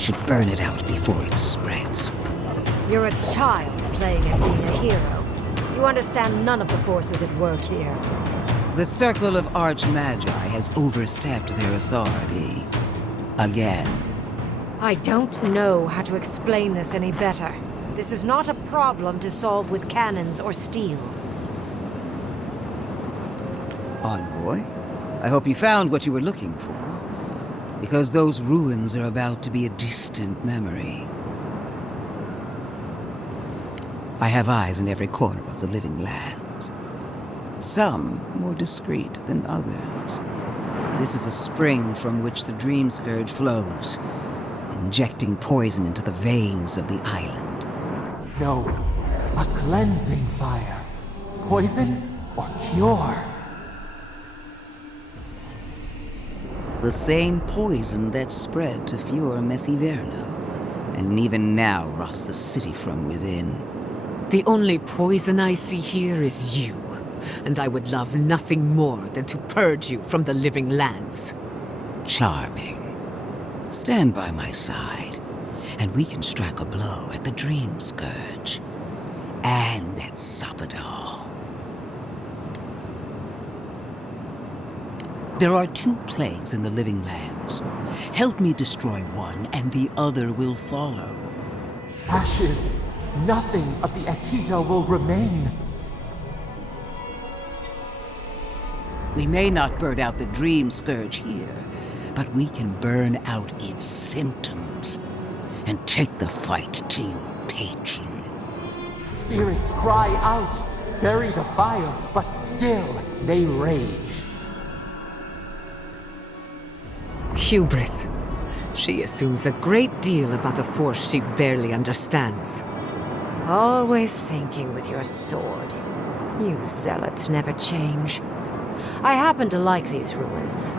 should burn it out before it spreads. You're a child playing at being a hero. You understand none of the forces at work here. The Circle of Archmagi has overstepped their authority. Again. I don't know how to explain this any better. This is not a problem to solve with cannons or steel. Envoy, I hope you found what you were looking for. Because those ruins are about to be a distant memory. I have eyes in every corner of the living lands. Some more discreet than others. This is a spring from which the Dream Scourge flows, injecting poison into the veins of the island. No, a cleansing fire. Poison or cure? The same poison that spread to Fior Messiverno, and even now rots the city from within. The only poison I see here is you, and I would love nothing more than to purge you from the living lands. Charming. Stand by my side, and we can strike a blow at the Dream Scourge. And at Sapadal. There are 2 plagues in the living lands. Help me destroy one, and the other will follow. Ashes. Nothing of the Akita will remain. We may not burn out the Dream Scourge here, but we can burn out its symptoms and take the fight to your patron. Spirits cry out, bury the fire, but still they rage. Hubris. She assumes a great deal about a force she barely understands. Always thinking with your sword. You zealots never change. I happen to like these ruins.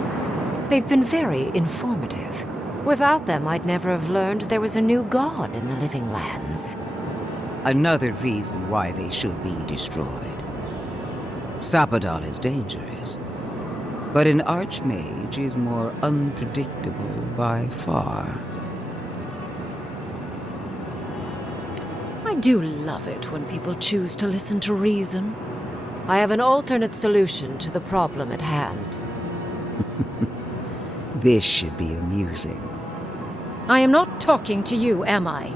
They've been very informative. Without them, I'd never have learned there was a new god in the living lands. Another reason why they should be destroyed. Sapadal is dangerous, but an archmage is more unpredictable by far. I do love it when people choose to listen to reason. I have an alternate solution to the problem at hand. This should be amusing. I am not talking to you, am I?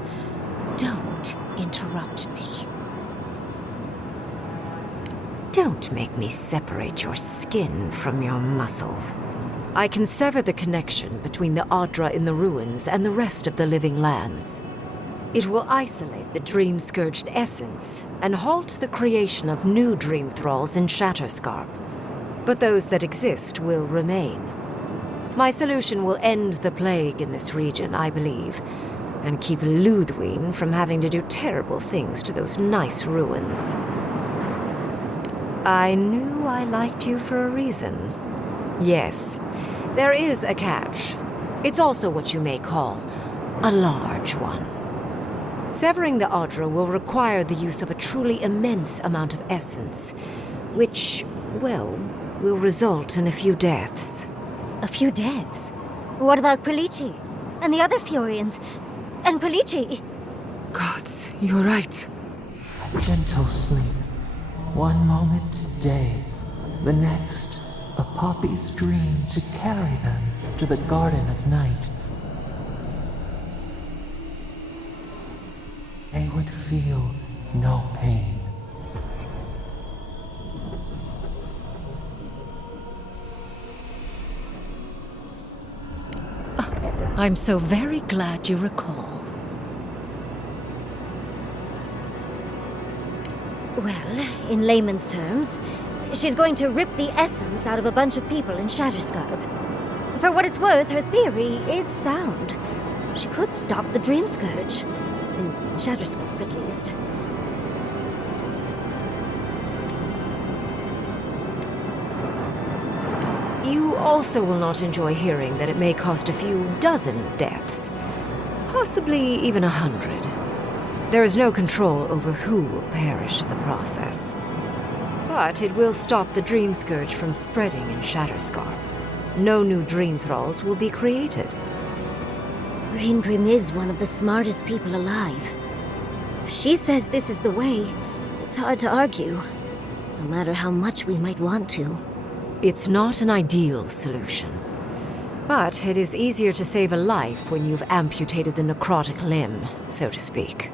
Don't interrupt me. Don't make me separate your skin from your muscle. I can sever the connection between the Adra in the ruins and the rest of the living lands. It will isolate the dream-scourged essence and halt the creation of new dream thralls in Shatterscarp. But those that exist will remain. My solution will end the plague in this region, I believe, and keep Ludwig from having to do terrible things to those nice ruins. I knew I liked you for a reason. Yes, there is a catch. It's also what you may call a large one. Severing the Adra will require the use of a truly immense amount of essence, which, well, will result in a few deaths. A few deaths? What about Pelici? And the other Furians? And Pelici? Gods, you're right. A gentle sleep. One moment day, the next, a poppy's dream to carry them to the Garden of Night. They would feel no pain. I'm so very glad you recall. Well, in layman's terms, she's going to rip the essence out of a bunch of people in Shatterscarp. For what it's worth, her theory is sound. She could stop the Dream Scourge. In Shatterscarp, at least. You also will not enjoy hearing that it may cost a few dozen deaths. Possibly even 100. There is no control over who will perish in the process. But it will stop the Dream Scourge from spreading in Shatterscarp. No new Dream Thralls will be created. Green Grim is one of the smartest people alive. If she says this is the way, it's hard to argue, no matter how much we might want to. It's not an ideal solution. But it is easier to save a life when you've amputated the necrotic limb, so to speak.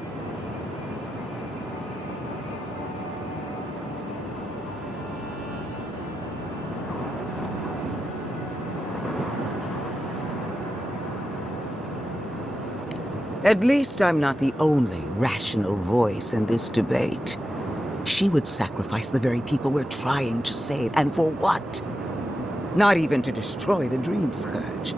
At least I'm not the only rational voice in this debate. She would sacrifice the very people we're trying to save, and for what? Not even to destroy the Dream Scourge.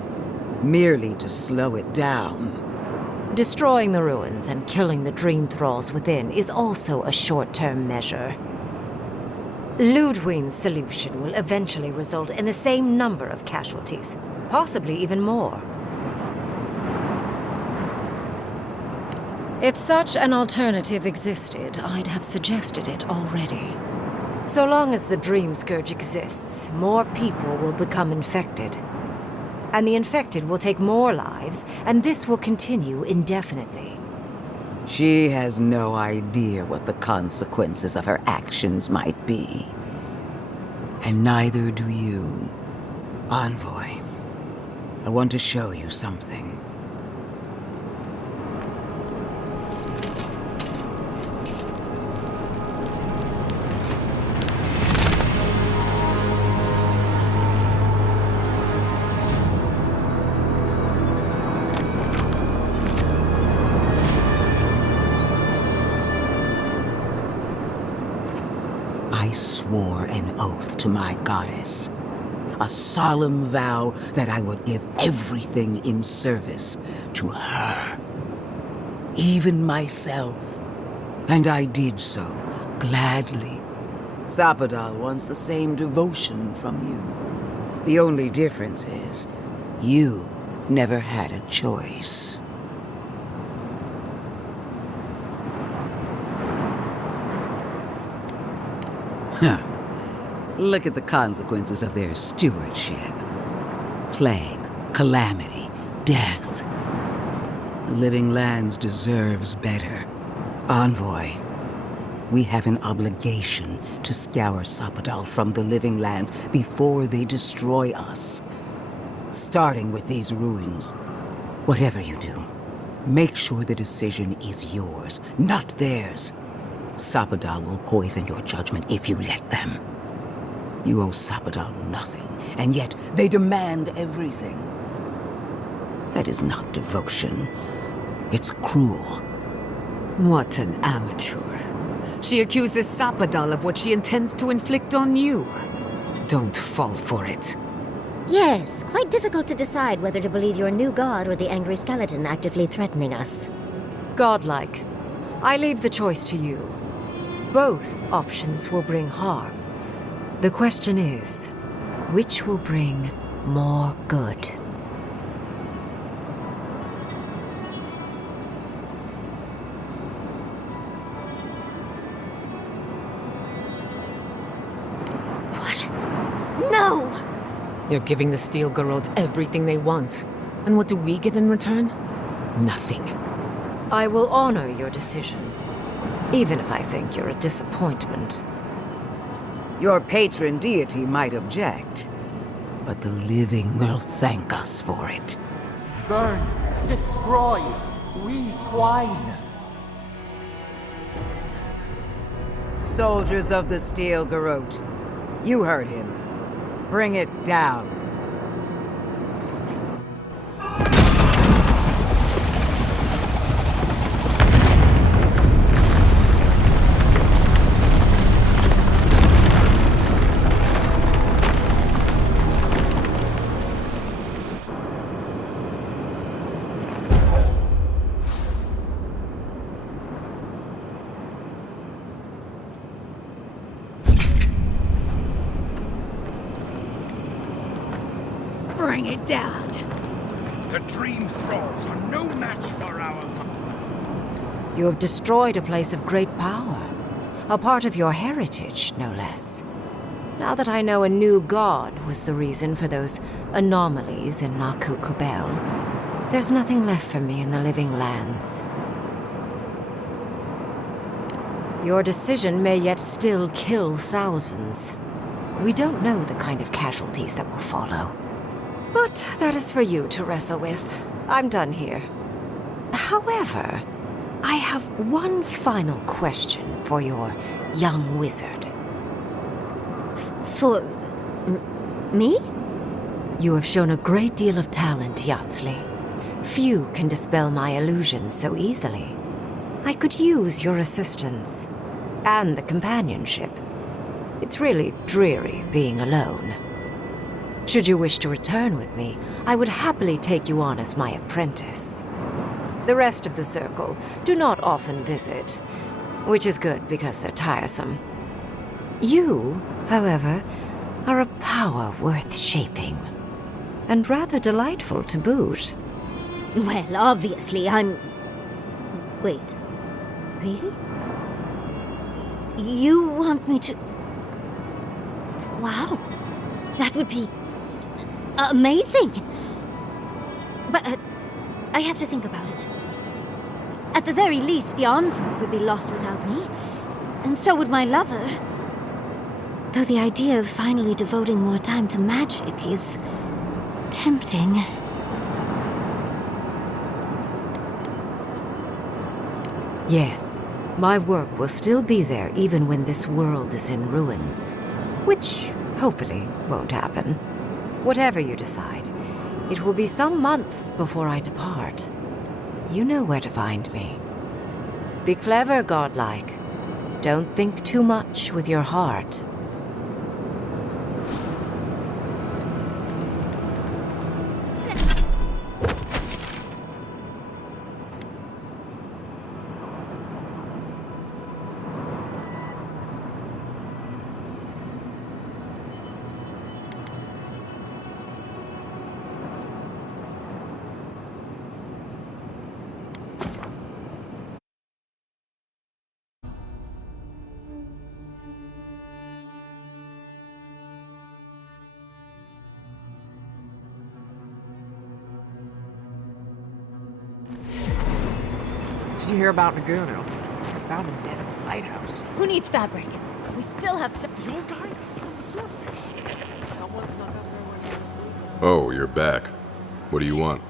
Merely to slow it down. Destroying the ruins and killing the dream thralls within is also a short-term measure. Ludwig's solution will eventually result in the same number of casualties, possibly even more. If such an alternative existed, I'd have suggested it already. So long as the Dream Scourge exists, more people will become infected. And the infected will take more lives, and this will continue indefinitely. She has no idea what the consequences of her actions might be. And neither do you. Envoy, I want to show you something. I swore an oath to my goddess. A solemn vow that I would give everything in service to her. Even myself. And I did so, gladly. Sapadal wants the same devotion from you. The only difference is, you never had a choice. Huh. Look at the consequences of their stewardship. Plague, calamity, death. The Living Lands deserves better. Envoy, we have an obligation to scour Sapadal from the Living Lands before they destroy us. Starting with these ruins. Whatever you do, make sure the decision is yours, not theirs. Sapadal will poison your judgment if you let them. You owe Sapadal nothing, and yet they demand everything. That is not devotion. It's cruel. What an amateur. She accuses Sapadal of what she intends to inflict on you. Don't fall for it. Yes, quite difficult to decide whether to believe your new god or the angry skeleton actively threatening us. Godlike. I leave the choice to you. Both options will bring harm. The question is, which will bring more good? What? No! You're giving the Steel Garrote everything they want. And what do we get in return? Nothing. I will honor your decision, even if I think you're a disappointment. Your patron deity might object, but the living will thank us for it. Burn, destroy, we twine. Soldiers of the Steel Garrote, you heard him. Bring it down. Bring it down. The Dream Thralls are no match for our... You have destroyed a place of great power. A part of your heritage, no less. Now that I know a new god was the reason for those anomalies in Naku Kobel, There's nothing left for me in the living lands. Your decision may yet still kill thousands. We don't know the kind of casualties that will follow. But that is for you to wrestle with. I'm done here. However, I have one final question for your young wizard. For... me? You have shown a great deal of talent, Yatsley. Few can dispel my illusions so easily. I could use your assistance. And the companionship. It's really dreary being alone. Should you wish to return with me, I would happily take you on as my apprentice. The rest of the circle do not often visit, which is good because they're tiresome. You, however, are a power worth shaping. And rather delightful to boot. Well, obviously, I'm... Wait. Really? You want me to... Wow. That would be... amazing! But, I have to think about it. At the very least, the Envoy would be lost without me. And so would my lover. Though the idea of finally devoting more time to magic is... tempting. Yes, my work will still be there even when this world is in ruins. Which, hopefully, won't happen. Whatever you decide, it will be some months before I depart. You know where to find me. Be clever, godlike. Don't think too much with your heart. Did you hear about Naguno? I found him dead in the lighthouse. Who needs fabric? We still have stuff. Your guy killed the swordfish. Someone snuck up there when you were asleep. Oh, you're back. What do you want?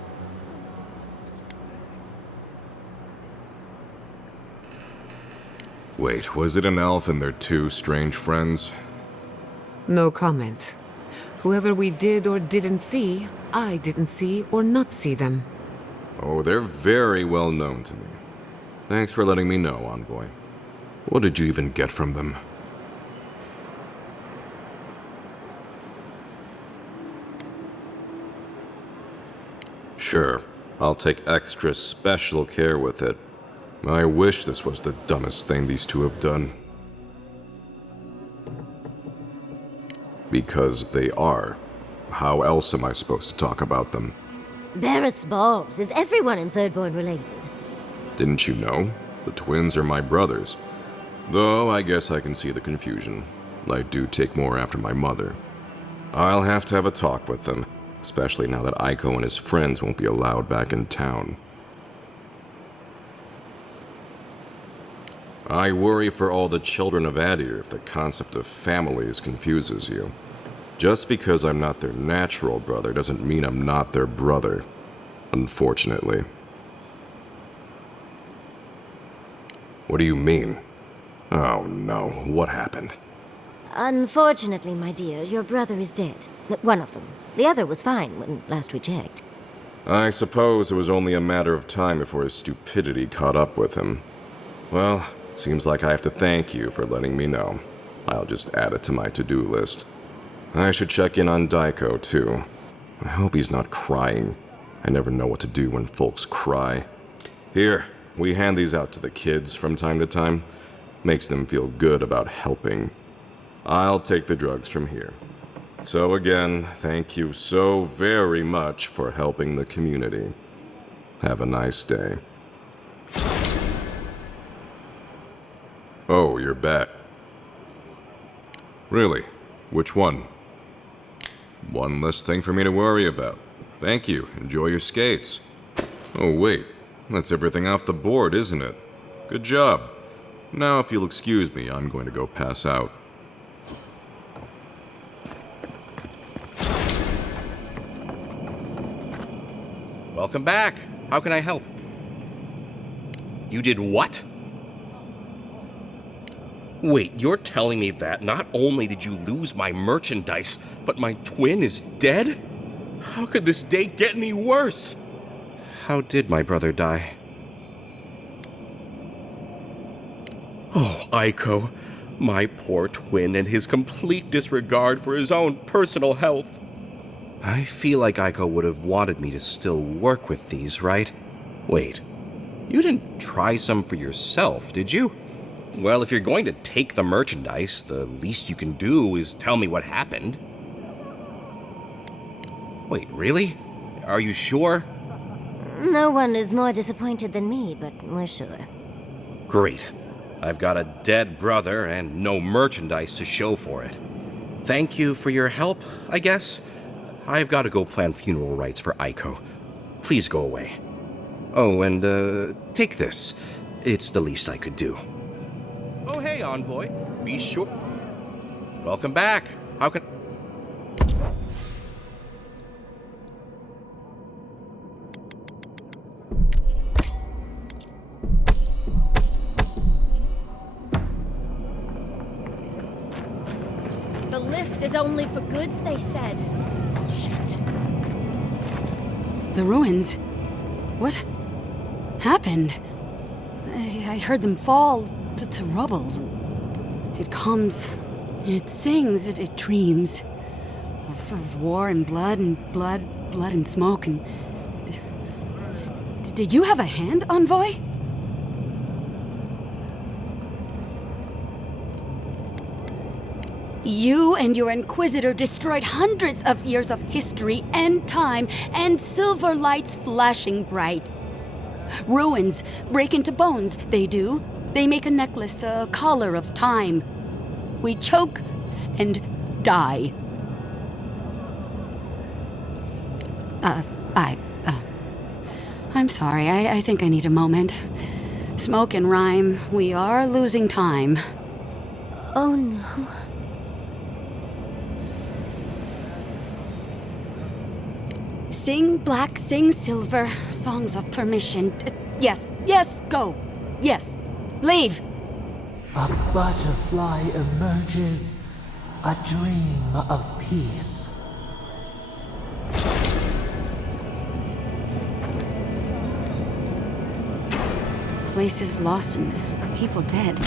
Wait, was it an elf and their two strange friends? No comment. Whoever we did or didn't see, I didn't see or not see them. Oh, they're very well known to me. Thanks for letting me know, Envoy. What did you even get from them? Sure, I'll take extra special care with it. I wish this was the dumbest thing these two have done. Because they are. How else am I supposed to talk about them? Barrett's balls. Is everyone in Thirdborn related? Didn't you know? The twins are my brothers. Though I guess I can see the confusion. I do take more after my mother. I'll have to have a talk with them, especially now that Aiko and his friends won't be allowed back in town. I worry for all the children of Adir if the concept of families confuses you. Just because I'm not their natural brother doesn't mean I'm not their brother, unfortunately. What do you mean? Oh no, what happened? Unfortunately, my dear, your brother is dead. One of them. The other was fine when last we checked. I suppose it was only a matter of time before his stupidity caught up with him. Well, seems like I have to thank you for letting me know. I'll just add it to my to-do list. I should check in on Daiko, too. I hope he's not crying. I never know what to do when folks cry. Here, we hand these out to the kids from time to time. Makes them feel good about helping. I'll take the drugs from here. So again, thank you so very much for helping the community. Have a nice day. Oh, you're back. Really? Which one? One less thing for me to worry about. Thank you. Enjoy your skates. Oh, wait. That's everything off the board, isn't it? Good job. Now, if you'll excuse me, I'm going to go pass out. Welcome back. How can I help? You did what? Wait, you're telling me that not only did you lose my merchandise, but my twin is dead? How could this day get any worse? How did my brother die? Oh, Aiko, my poor twin and his complete disregard for his own personal health. I feel like Aiko would have wanted me to still work with these, right? Wait, you didn't try some for yourself, did you? Well, if you're going to take the merchandise, the least you can do is tell me what happened. Wait, really? Are you sure? No one is more disappointed than me, but we're sure. Great. I've got a dead brother and no merchandise to show for it. Thank you for your help, I guess. I've got to go plan funeral rites for Aiko. Please go away. Oh, and, take this. It's the least I could do. Oh, hey, Envoy. Be sure... Welcome back. How can... The lift is only for goods, they said. Shit. The ruins. What happened? I heard them fall to rubble. It comes, it sings, it dreams of war and blood and smoke. And did you have a hand, Envoy? You and your Inquisitor destroyed hundreds of years of history and time, and silver lights flashing bright. Ruins break into bones, they do. They make a necklace, a collar of time. We choke and die. I'm sorry, I think I need a moment. Smoke and rhyme, we are losing time. Oh no. Sing black, sing silver, songs of permission. Yes, go. Yes, leave. A butterfly emerges, a dream of peace. Places lost and people dead.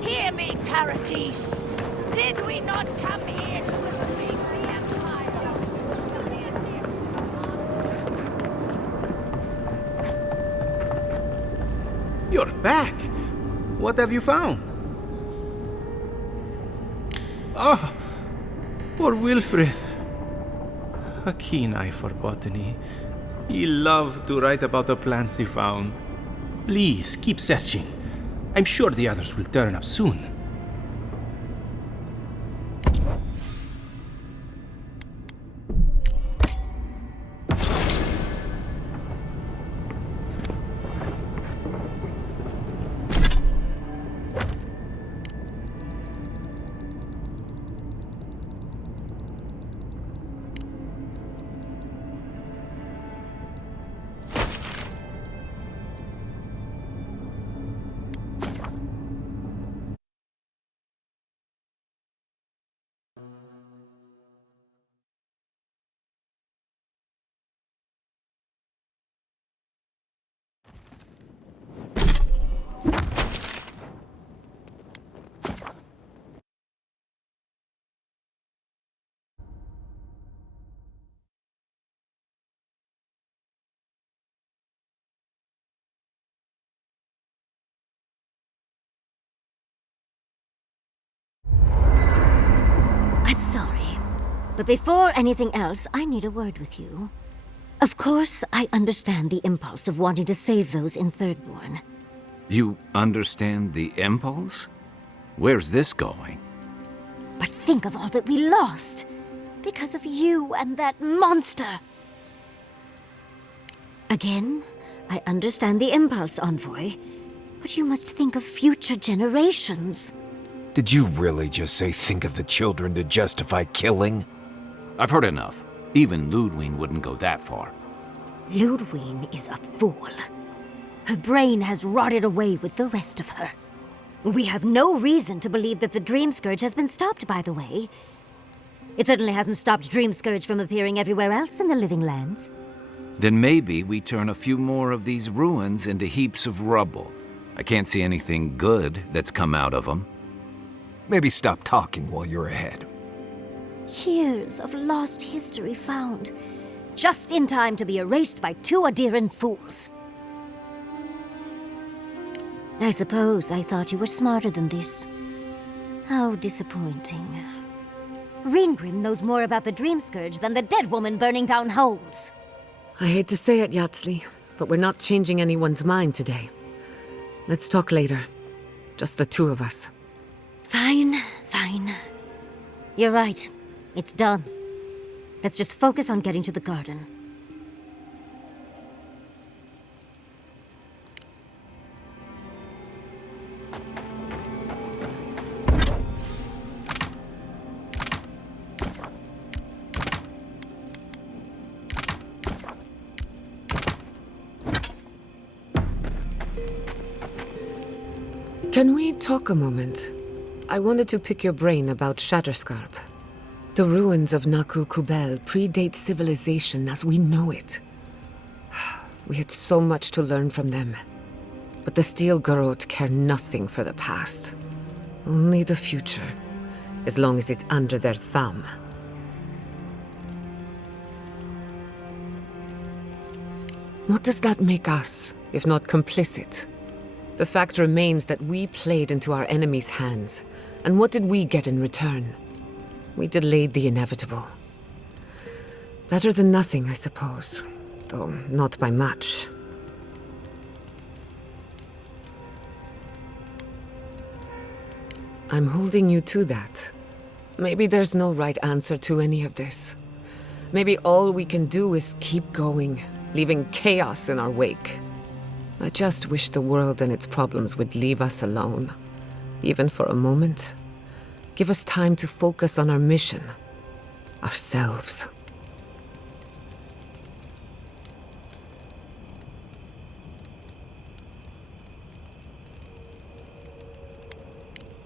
Hear me, Paradis! Did we not come here to escape the Empire? You're back! What have you found? Ah, poor Wilfred. A keen eye for botany. He loved to write about the plants he found. Please, keep searching. I'm sure the others will turn up soon. I'm sorry, but before anything else, I need a word with you. Of course, I understand the impulse of wanting to save those in Thirdborn. You understand the impulse? Where's this going? But think of all that we lost because of you and that monster. Again, I understand the impulse, Envoy, but you must think of future generations. Did you really just say think of the children to justify killing? I've heard enough. Even Ludwig wouldn't go that far. Ludwig is a fool. Her brain has rotted away with the rest of her. We have no reason to believe that the Dream Scourge has been stopped, by the way. It certainly hasn't stopped Dream Scourge from appearing everywhere else in the Living Lands. Then maybe we turn a few more of these ruins into heaps of rubble. I can't see anything good that's come out of them. Maybe stop talking while you're ahead. Years of lost history found, just in time to be erased by two Adiran fools. I suppose I thought you were smarter than this. How disappointing. Reengrim knows more about the Dream Scourge than the dead woman burning down homes. I hate to say it, Yatsli, but we're not changing anyone's mind today. Let's talk later. Just the two of us. Fine, fine. You're right. It's done. Let's just focus on getting to the garden. Can we talk a moment? I wanted to pick your brain about Shatterscarp. The ruins of Naku Kubel predate civilization as we know it. We had so much to learn from them. But the Steel Garrote care nothing for the past. Only the future, as long as it's under their thumb. What does that make us, if not complicit? The fact remains that we played into our enemy's hands. And what did we get in return? We delayed the inevitable. Better than nothing, I suppose. Though not by much. I'm holding you to that. Maybe there's no right answer to any of this. Maybe all we can do is keep going, leaving chaos in our wake. I just wish the world and its problems would leave us alone. Even for a moment. Give us time to focus on our mission. Ourselves.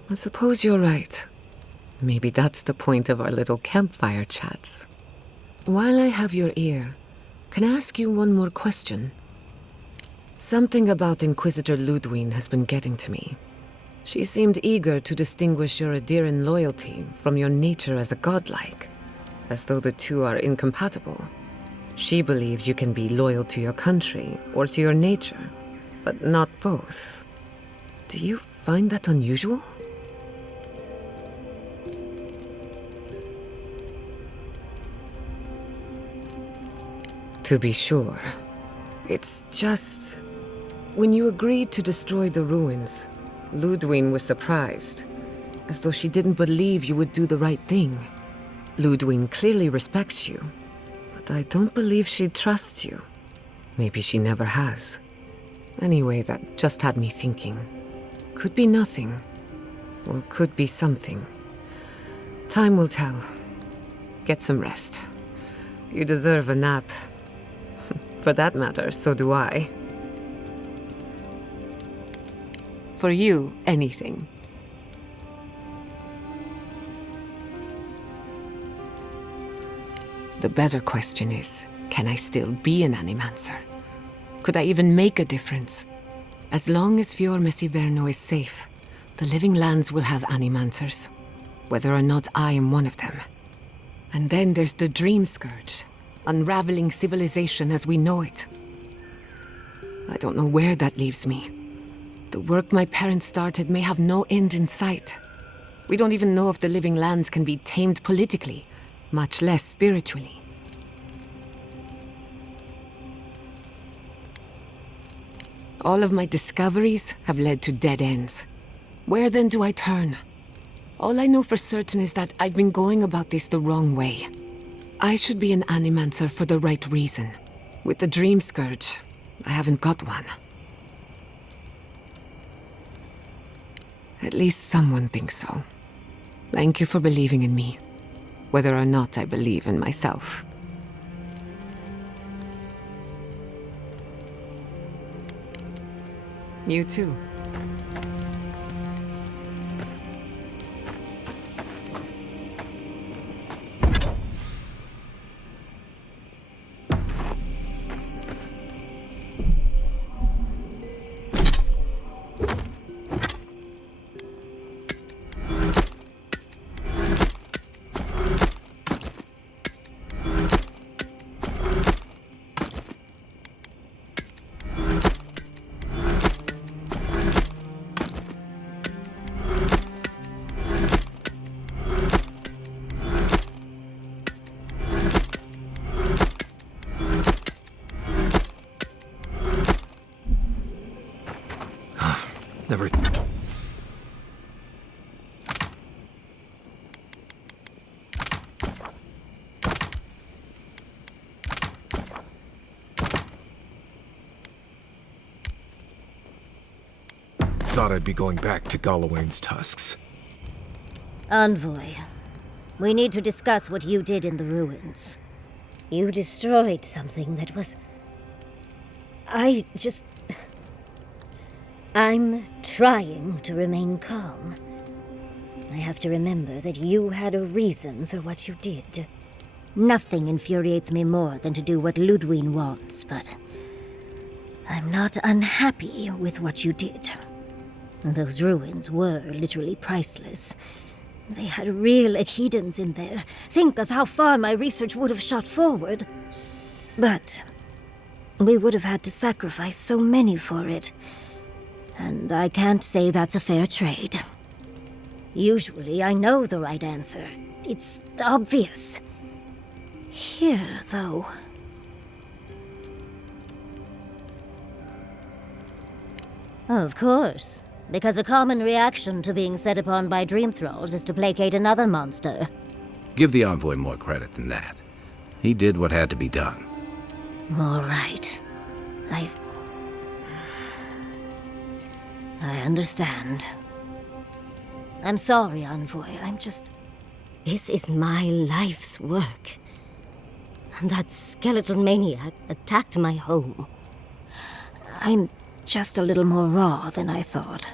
I suppose you're right. Maybe that's the point of our little campfire chats. While I have your ear, can I ask you one more question? Something about Inquisitor Ludwig has been getting to me. She seemed eager to distinguish your Adiran loyalty from your nature as a godlike, as though the two are incompatible. She believes you can be loyal to your country or to your nature, but not both. Do you find that unusual? To be sure. It's just... When you agreed to destroy the ruins, Ludwig was surprised, as though she didn't believe you would do the right thing. Ludwig clearly respects you, but I don't believe she trusts you. Maybe she never has. Anyway, that just had me thinking. Could be nothing, or could be something. Time will tell. Get some rest. You deserve a nap. For that matter, so do I. For you, anything. The better question is, can I still be an Animancer? Could I even make a difference? As long as Fior Messiverno is safe, the Living Lands will have Animancers, whether or not I am one of them. And then there's the Dream Scourge, unraveling civilization as we know it. I don't know where that leaves me. The work my parents started may have no end in sight. We don't even know if the Living Lands can be tamed politically, much less spiritually. All of my discoveries have led to dead ends. Where then do I turn? All I know for certain is that I've been going about this the wrong way. I should be an Animancer for the right reason. With the Dream Scourge, I haven't got one. At least someone thinks so. Thank you for believing in me, whether or not I believe in myself. You too. Never... Thought I'd be going back to Galawain's tusks. Envoy, we need to discuss what you did in the ruins. You destroyed something that was... I'm trying to remain calm. I have to remember that you had a reason for what you did. Nothing infuriates me more than to do what Ludwig wants, but I'm not unhappy with what you did. Those ruins were literally priceless. They had real Echidans in there. Think of how far my research would have shot forward. But we would have had to sacrifice so many for it. And I can't say that's a fair trade. Usually I know the right answer. It's obvious. Here, though... Of course. Because a common reaction to being set upon by dream thralls is to placate another monster. Give the envoy more credit than that. He did what had to be done. All right. I understand. I'm sorry, Envoy. This is my life's work. And that skeletal maniac attacked my home. I'm just a little more raw than I thought.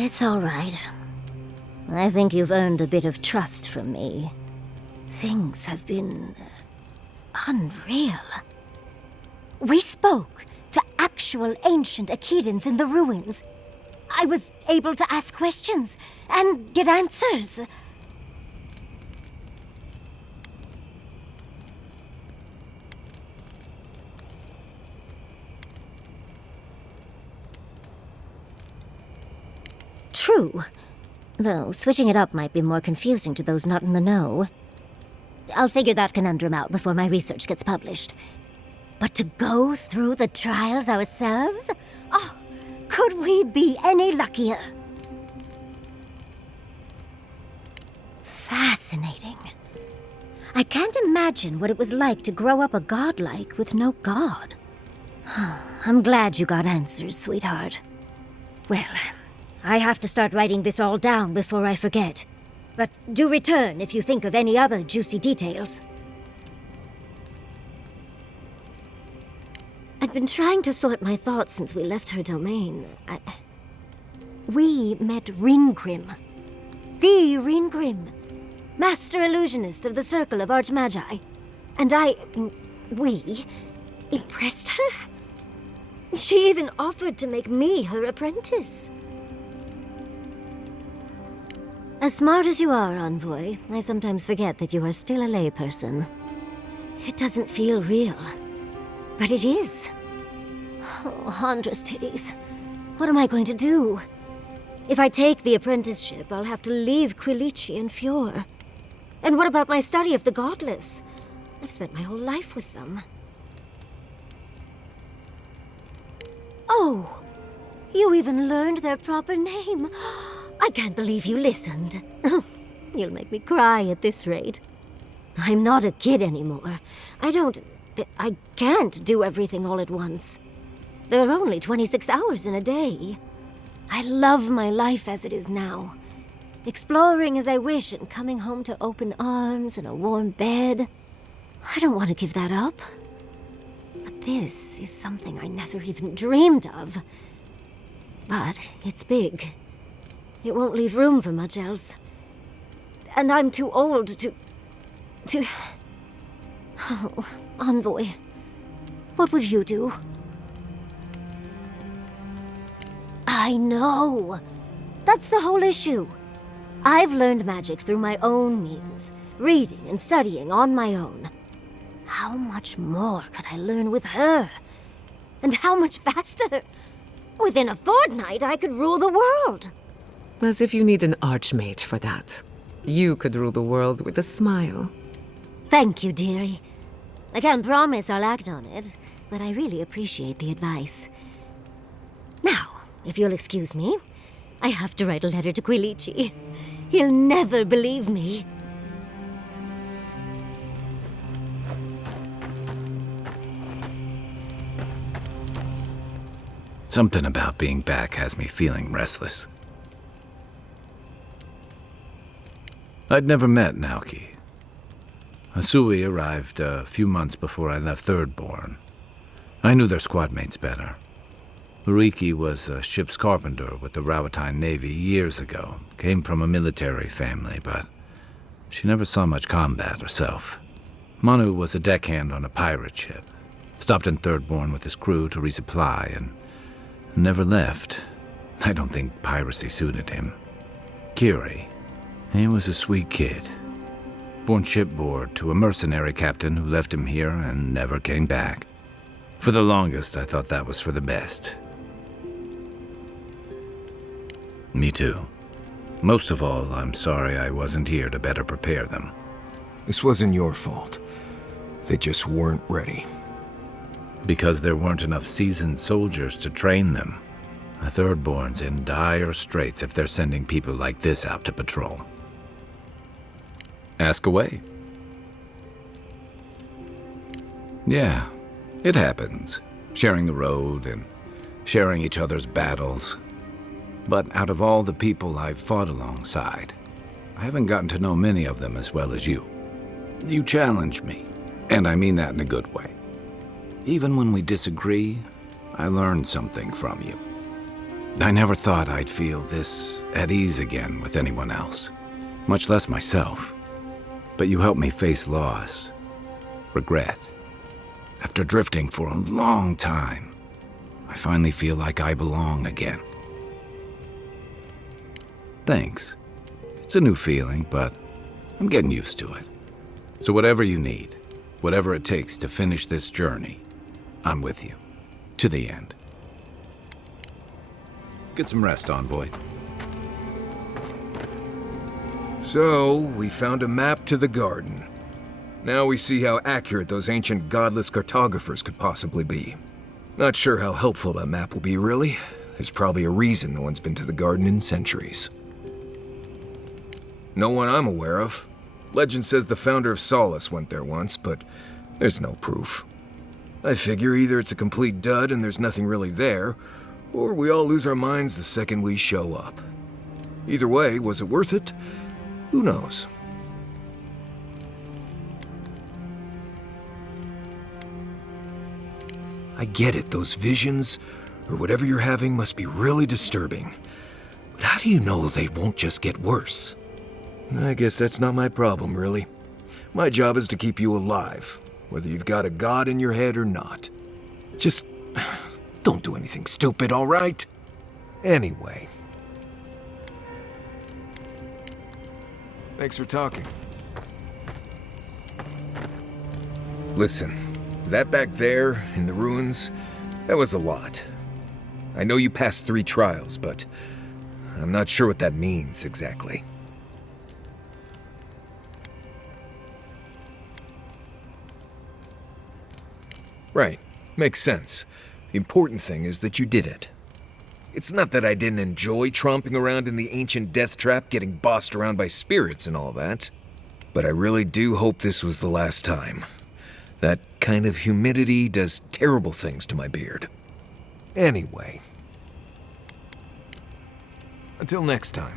It's all right. I think you've earned a bit of trust from me. Things have been unreal. We spoke to actual ancient Akidans in the ruins. I was able to ask questions and get answers. True. Though switching it up might be more confusing to those not in the know. I'll figure that conundrum out before my research gets published. But to go through the trials ourselves? Oh, could we be any luckier? Fascinating. I can't imagine what it was like to grow up a godlike with no god. I'm glad you got answers, sweetheart. Well, I have to start writing this all down before I forget. But do return if you think of any other juicy details. I've been trying to sort my thoughts since we left her domain. We met Ringrim. The Ringrim. Master illusionist of the Circle of Archmagi. And we impressed her? She even offered to make me her apprentice. As smart as you are, Envoy, I sometimes forget that you are still a layperson. It doesn't feel real, but it is. Oh, Handra's titties. What am I going to do? If I take the apprenticeship, I'll have to leave Quilici and Fjord. And what about my study of the Godless? I've spent my whole life with them. Oh, you even learned their proper name. I can't believe you listened. You'll make me cry at this rate. I'm not a kid anymore. I can't do everything all at once. There are only 26 hours in a day. I love my life as it is now. Exploring as I wish and coming home to open arms and a warm bed. I don't want to give that up. But this is something I never even dreamed of. But it's big. It won't leave room for much else. And I'm too old to... Oh, Envoy, what would you do? I know. That's the whole issue. I've learned magic through my own means, reading and studying on my own. How much more could I learn with her? And how much faster? Within a fortnight, I could rule the world. As if you need an archmage for that. You could rule the world with a smile. Thank you, dearie. I can't promise I'll act on it, but I really appreciate the advice. Now, if you'll excuse me, I have to write a letter to Quilici. He'll never believe me. Something about being back has me feeling restless. I'd never met Naoki. Asui arrived a few months before I left Thirdborn. I knew their squad mates better. Uriki was a ship's carpenter with the Rawatine Navy years ago. Came from a military family, but she never saw much combat herself. Manu was a deckhand on a pirate ship. Stopped in Thirdborn with his crew to resupply and never left. I don't think piracy suited him. Kiri, he was a sweet kid. Born shipboard to a mercenary captain who left him here and never came back. For the longest, I thought that was for the best. Me too. Most of all, I'm sorry I wasn't here to better prepare them. This wasn't your fault. They just weren't ready. Because there weren't enough seasoned soldiers to train them. The Thirdborn's in dire straits if they're sending people like this out to patrol. Ask away. Yeah, it happens. Sharing the road and sharing each other's battles. But out of all the people I've fought alongside, I haven't gotten to know many of them as well as you. You challenge me, and I mean that in a good way. Even when we disagree, I learn something from you. I never thought I'd feel this at ease again with anyone else, much less myself. But you helped me face loss, regret. After drifting for a long time, I finally feel like I belong again. Thanks. It's a new feeling, but I'm getting used to it. So whatever you need, whatever it takes to finish this journey, I'm with you. To the end. Get some rest, Envoy. So, we found a map to the garden. Now we see how accurate those ancient godless cartographers could possibly be. Not sure how helpful that map will be, really. There's probably a reason no one's been to the garden in centuries. No one I'm aware of. Legend says the founder of Solace went there once, but there's no proof. I figure either it's a complete dud and there's nothing really there, or we all lose our minds the second we show up. Either way, was it worth it? Who knows? I get it, those visions, or whatever you're having, must be really disturbing. But how do you know they won't just get worse? I guess that's not my problem, really. My job is to keep you alive, whether you've got a god in your head or not. Just don't do anything stupid, all right? Anyway. Thanks for talking. Listen, that back there, in the ruins, that was a lot. I know you passed 3 trials, but I'm not sure what that means exactly. Right, makes sense. The important thing is that you did it. It's not that I didn't enjoy tromping around in the ancient death trap, getting bossed around by spirits and all that, but I really do hope this was the last time. That kind of humidity does terrible things to my beard. Anyway. Until next time.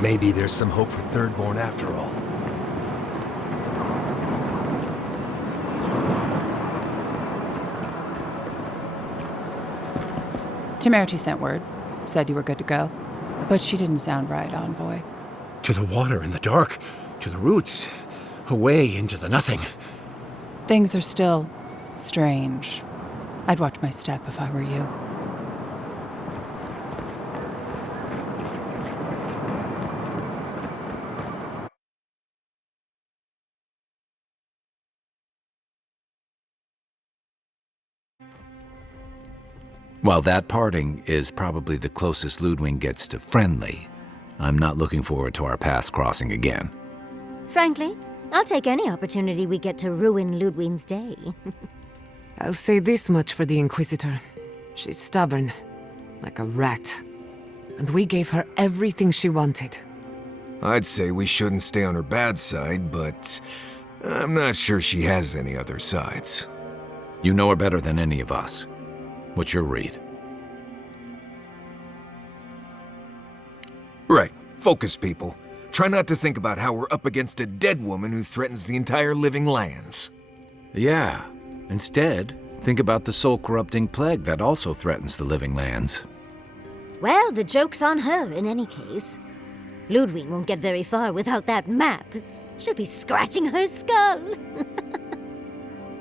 Maybe there's some hope for Thirdborn after all. Temerity sent word. Said you were good to go. But she didn't sound right, Envoy. To the water in the dark, to the roots, away into the nothing. Things are still strange. I'd watch my step if I were you. While that parting is probably the closest Ludwig gets to friendly, I'm not looking forward to our paths crossing again. Frankly, I'll take any opportunity we get to ruin Ludwig's day. I'll say this much for the Inquisitor. She's stubborn, like a rat. And we gave her everything she wanted. I'd say we shouldn't stay on her bad side, but I'm not sure she has any other sides. You know her better than any of us. What's your read? Right. Focus, people. Try not to think about how we're up against a dead woman who threatens the entire living lands. Yeah. Instead, think about the soul-corrupting plague that also threatens the living lands. Well, the joke's on her in any case. Ludwig won't get very far without that map. She'll be scratching her skull.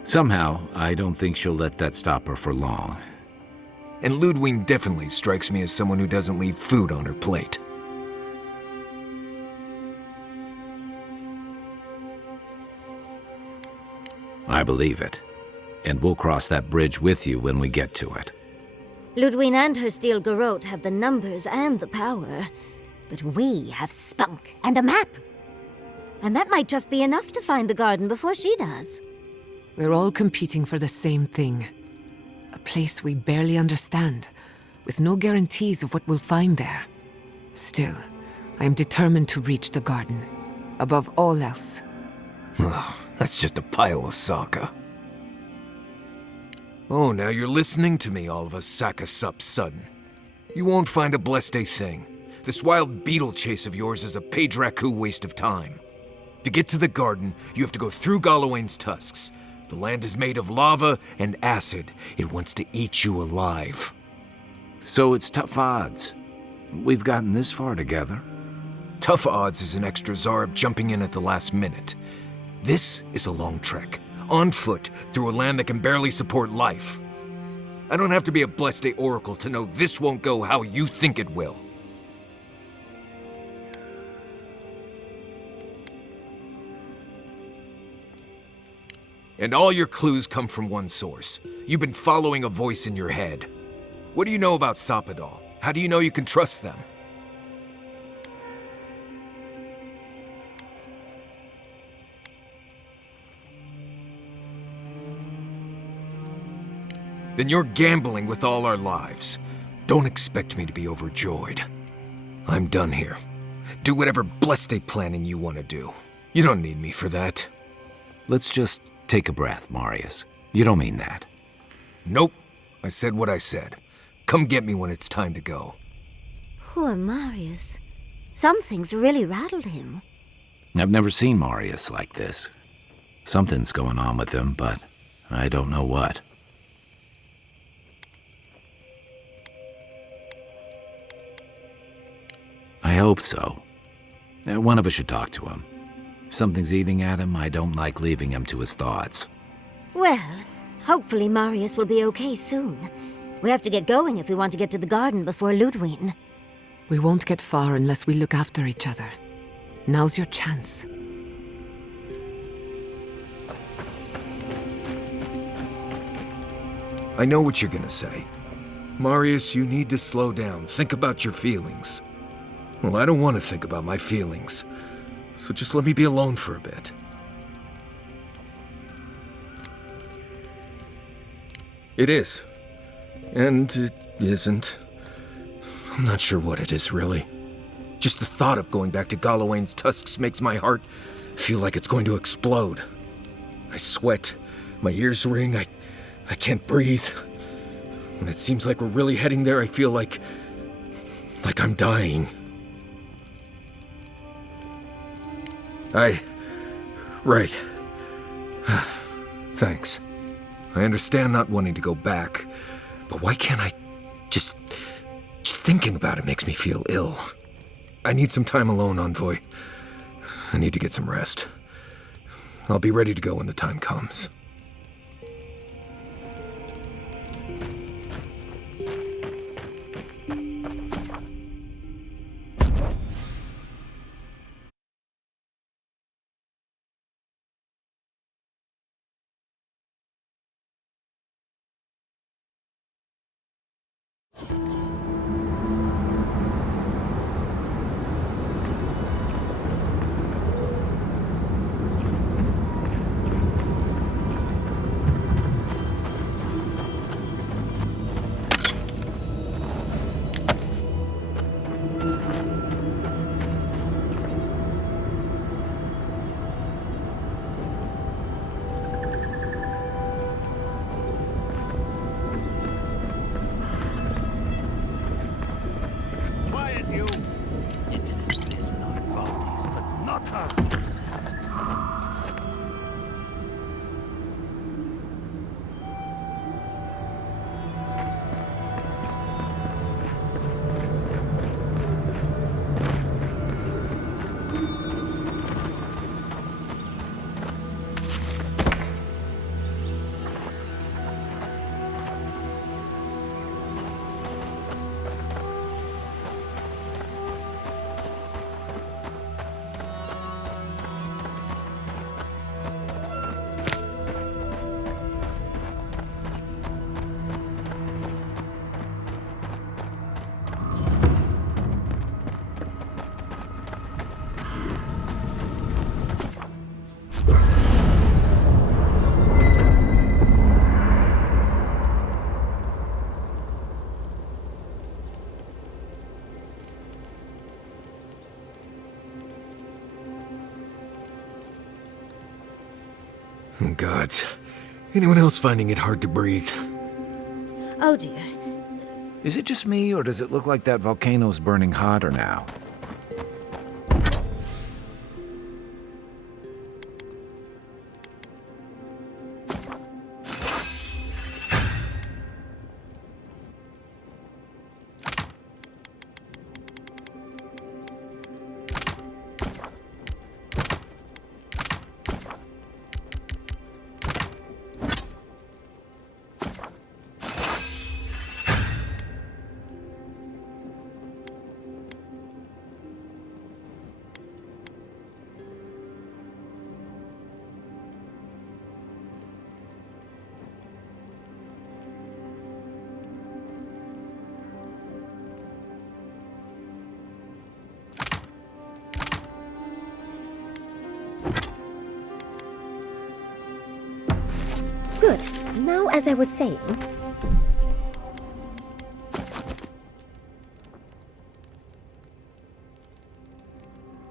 Somehow, I don't think she'll let that stop her for long. And Ludwig definitely strikes me as someone who doesn't leave food on her plate. I believe it. And we'll cross that bridge with you when we get to it. Ludwig and her steel garrote have the numbers and the power. But we have spunk and a map. And that might just be enough to find the garden before she does. We're all competing for the same thing. A place we barely understand, with no guarantees of what we'll find there. Still, I am determined to reach the garden, above all else. That's just a pile of Sokka. Oh, now you're listening to me, all of a sack of sup sudden. You won't find a blessed a thing. This wild beetle chase of yours is a page raku waste of time. To get to the garden, you have to go through Galawain's tusks. The land is made of lava and acid. It wants to eat you alive. So it's tough odds. We've gotten this far together. Tough odds is an extra Zarb jumping in at the last minute. This is a long trek, on foot, through a land that can barely support life. I don't have to be a Blessed Day Oracle to know this won't go how you think it will. And all your clues come from one source. You've been following a voice in your head. What do you know about Soppadal? How do you know you can trust them? Then you're gambling with all our lives. Don't expect me to be overjoyed. I'm done here. Do whatever Blessed Day planning you want to do. You don't need me for that. Let's just take a breath, Marius. You don't mean that. Nope. I said what I said. Come get me when it's time to go. Poor Marius. Something's really rattled him. I've never seen Marius like this. Something's going on with him, but I don't know what. I hope so. One of us should talk to him. If something's eating at him, I don't like leaving him to his thoughts. Well, hopefully Marius will be okay soon. We have to get going if we want to get to the garden before Ludwig. We won't get far unless we look after each other. Now's your chance. I know what you're gonna say. Marius, you need to slow down. Think about your feelings. Well, I don't want to think about my feelings. So just let me be alone for a bit. It is. And it isn't. I'm not sure what it is, really. Just the thought of going back to Galawain's tusks makes my heart feel like it's going to explode. I sweat. My ears ring. I can't breathe. When it seems like we're really heading there, I feel like I'm dying. Right. Thanks. I understand not wanting to go back, but why can't I just thinking about it makes me feel ill. I need some time alone, Envoy. I need to get some rest. I'll be ready to go when the time comes. Oh, gods. Anyone else finding it hard to breathe? Oh dear. Is it just me, or does it look like that volcano's burning hotter now? Good. Now, as I was saying,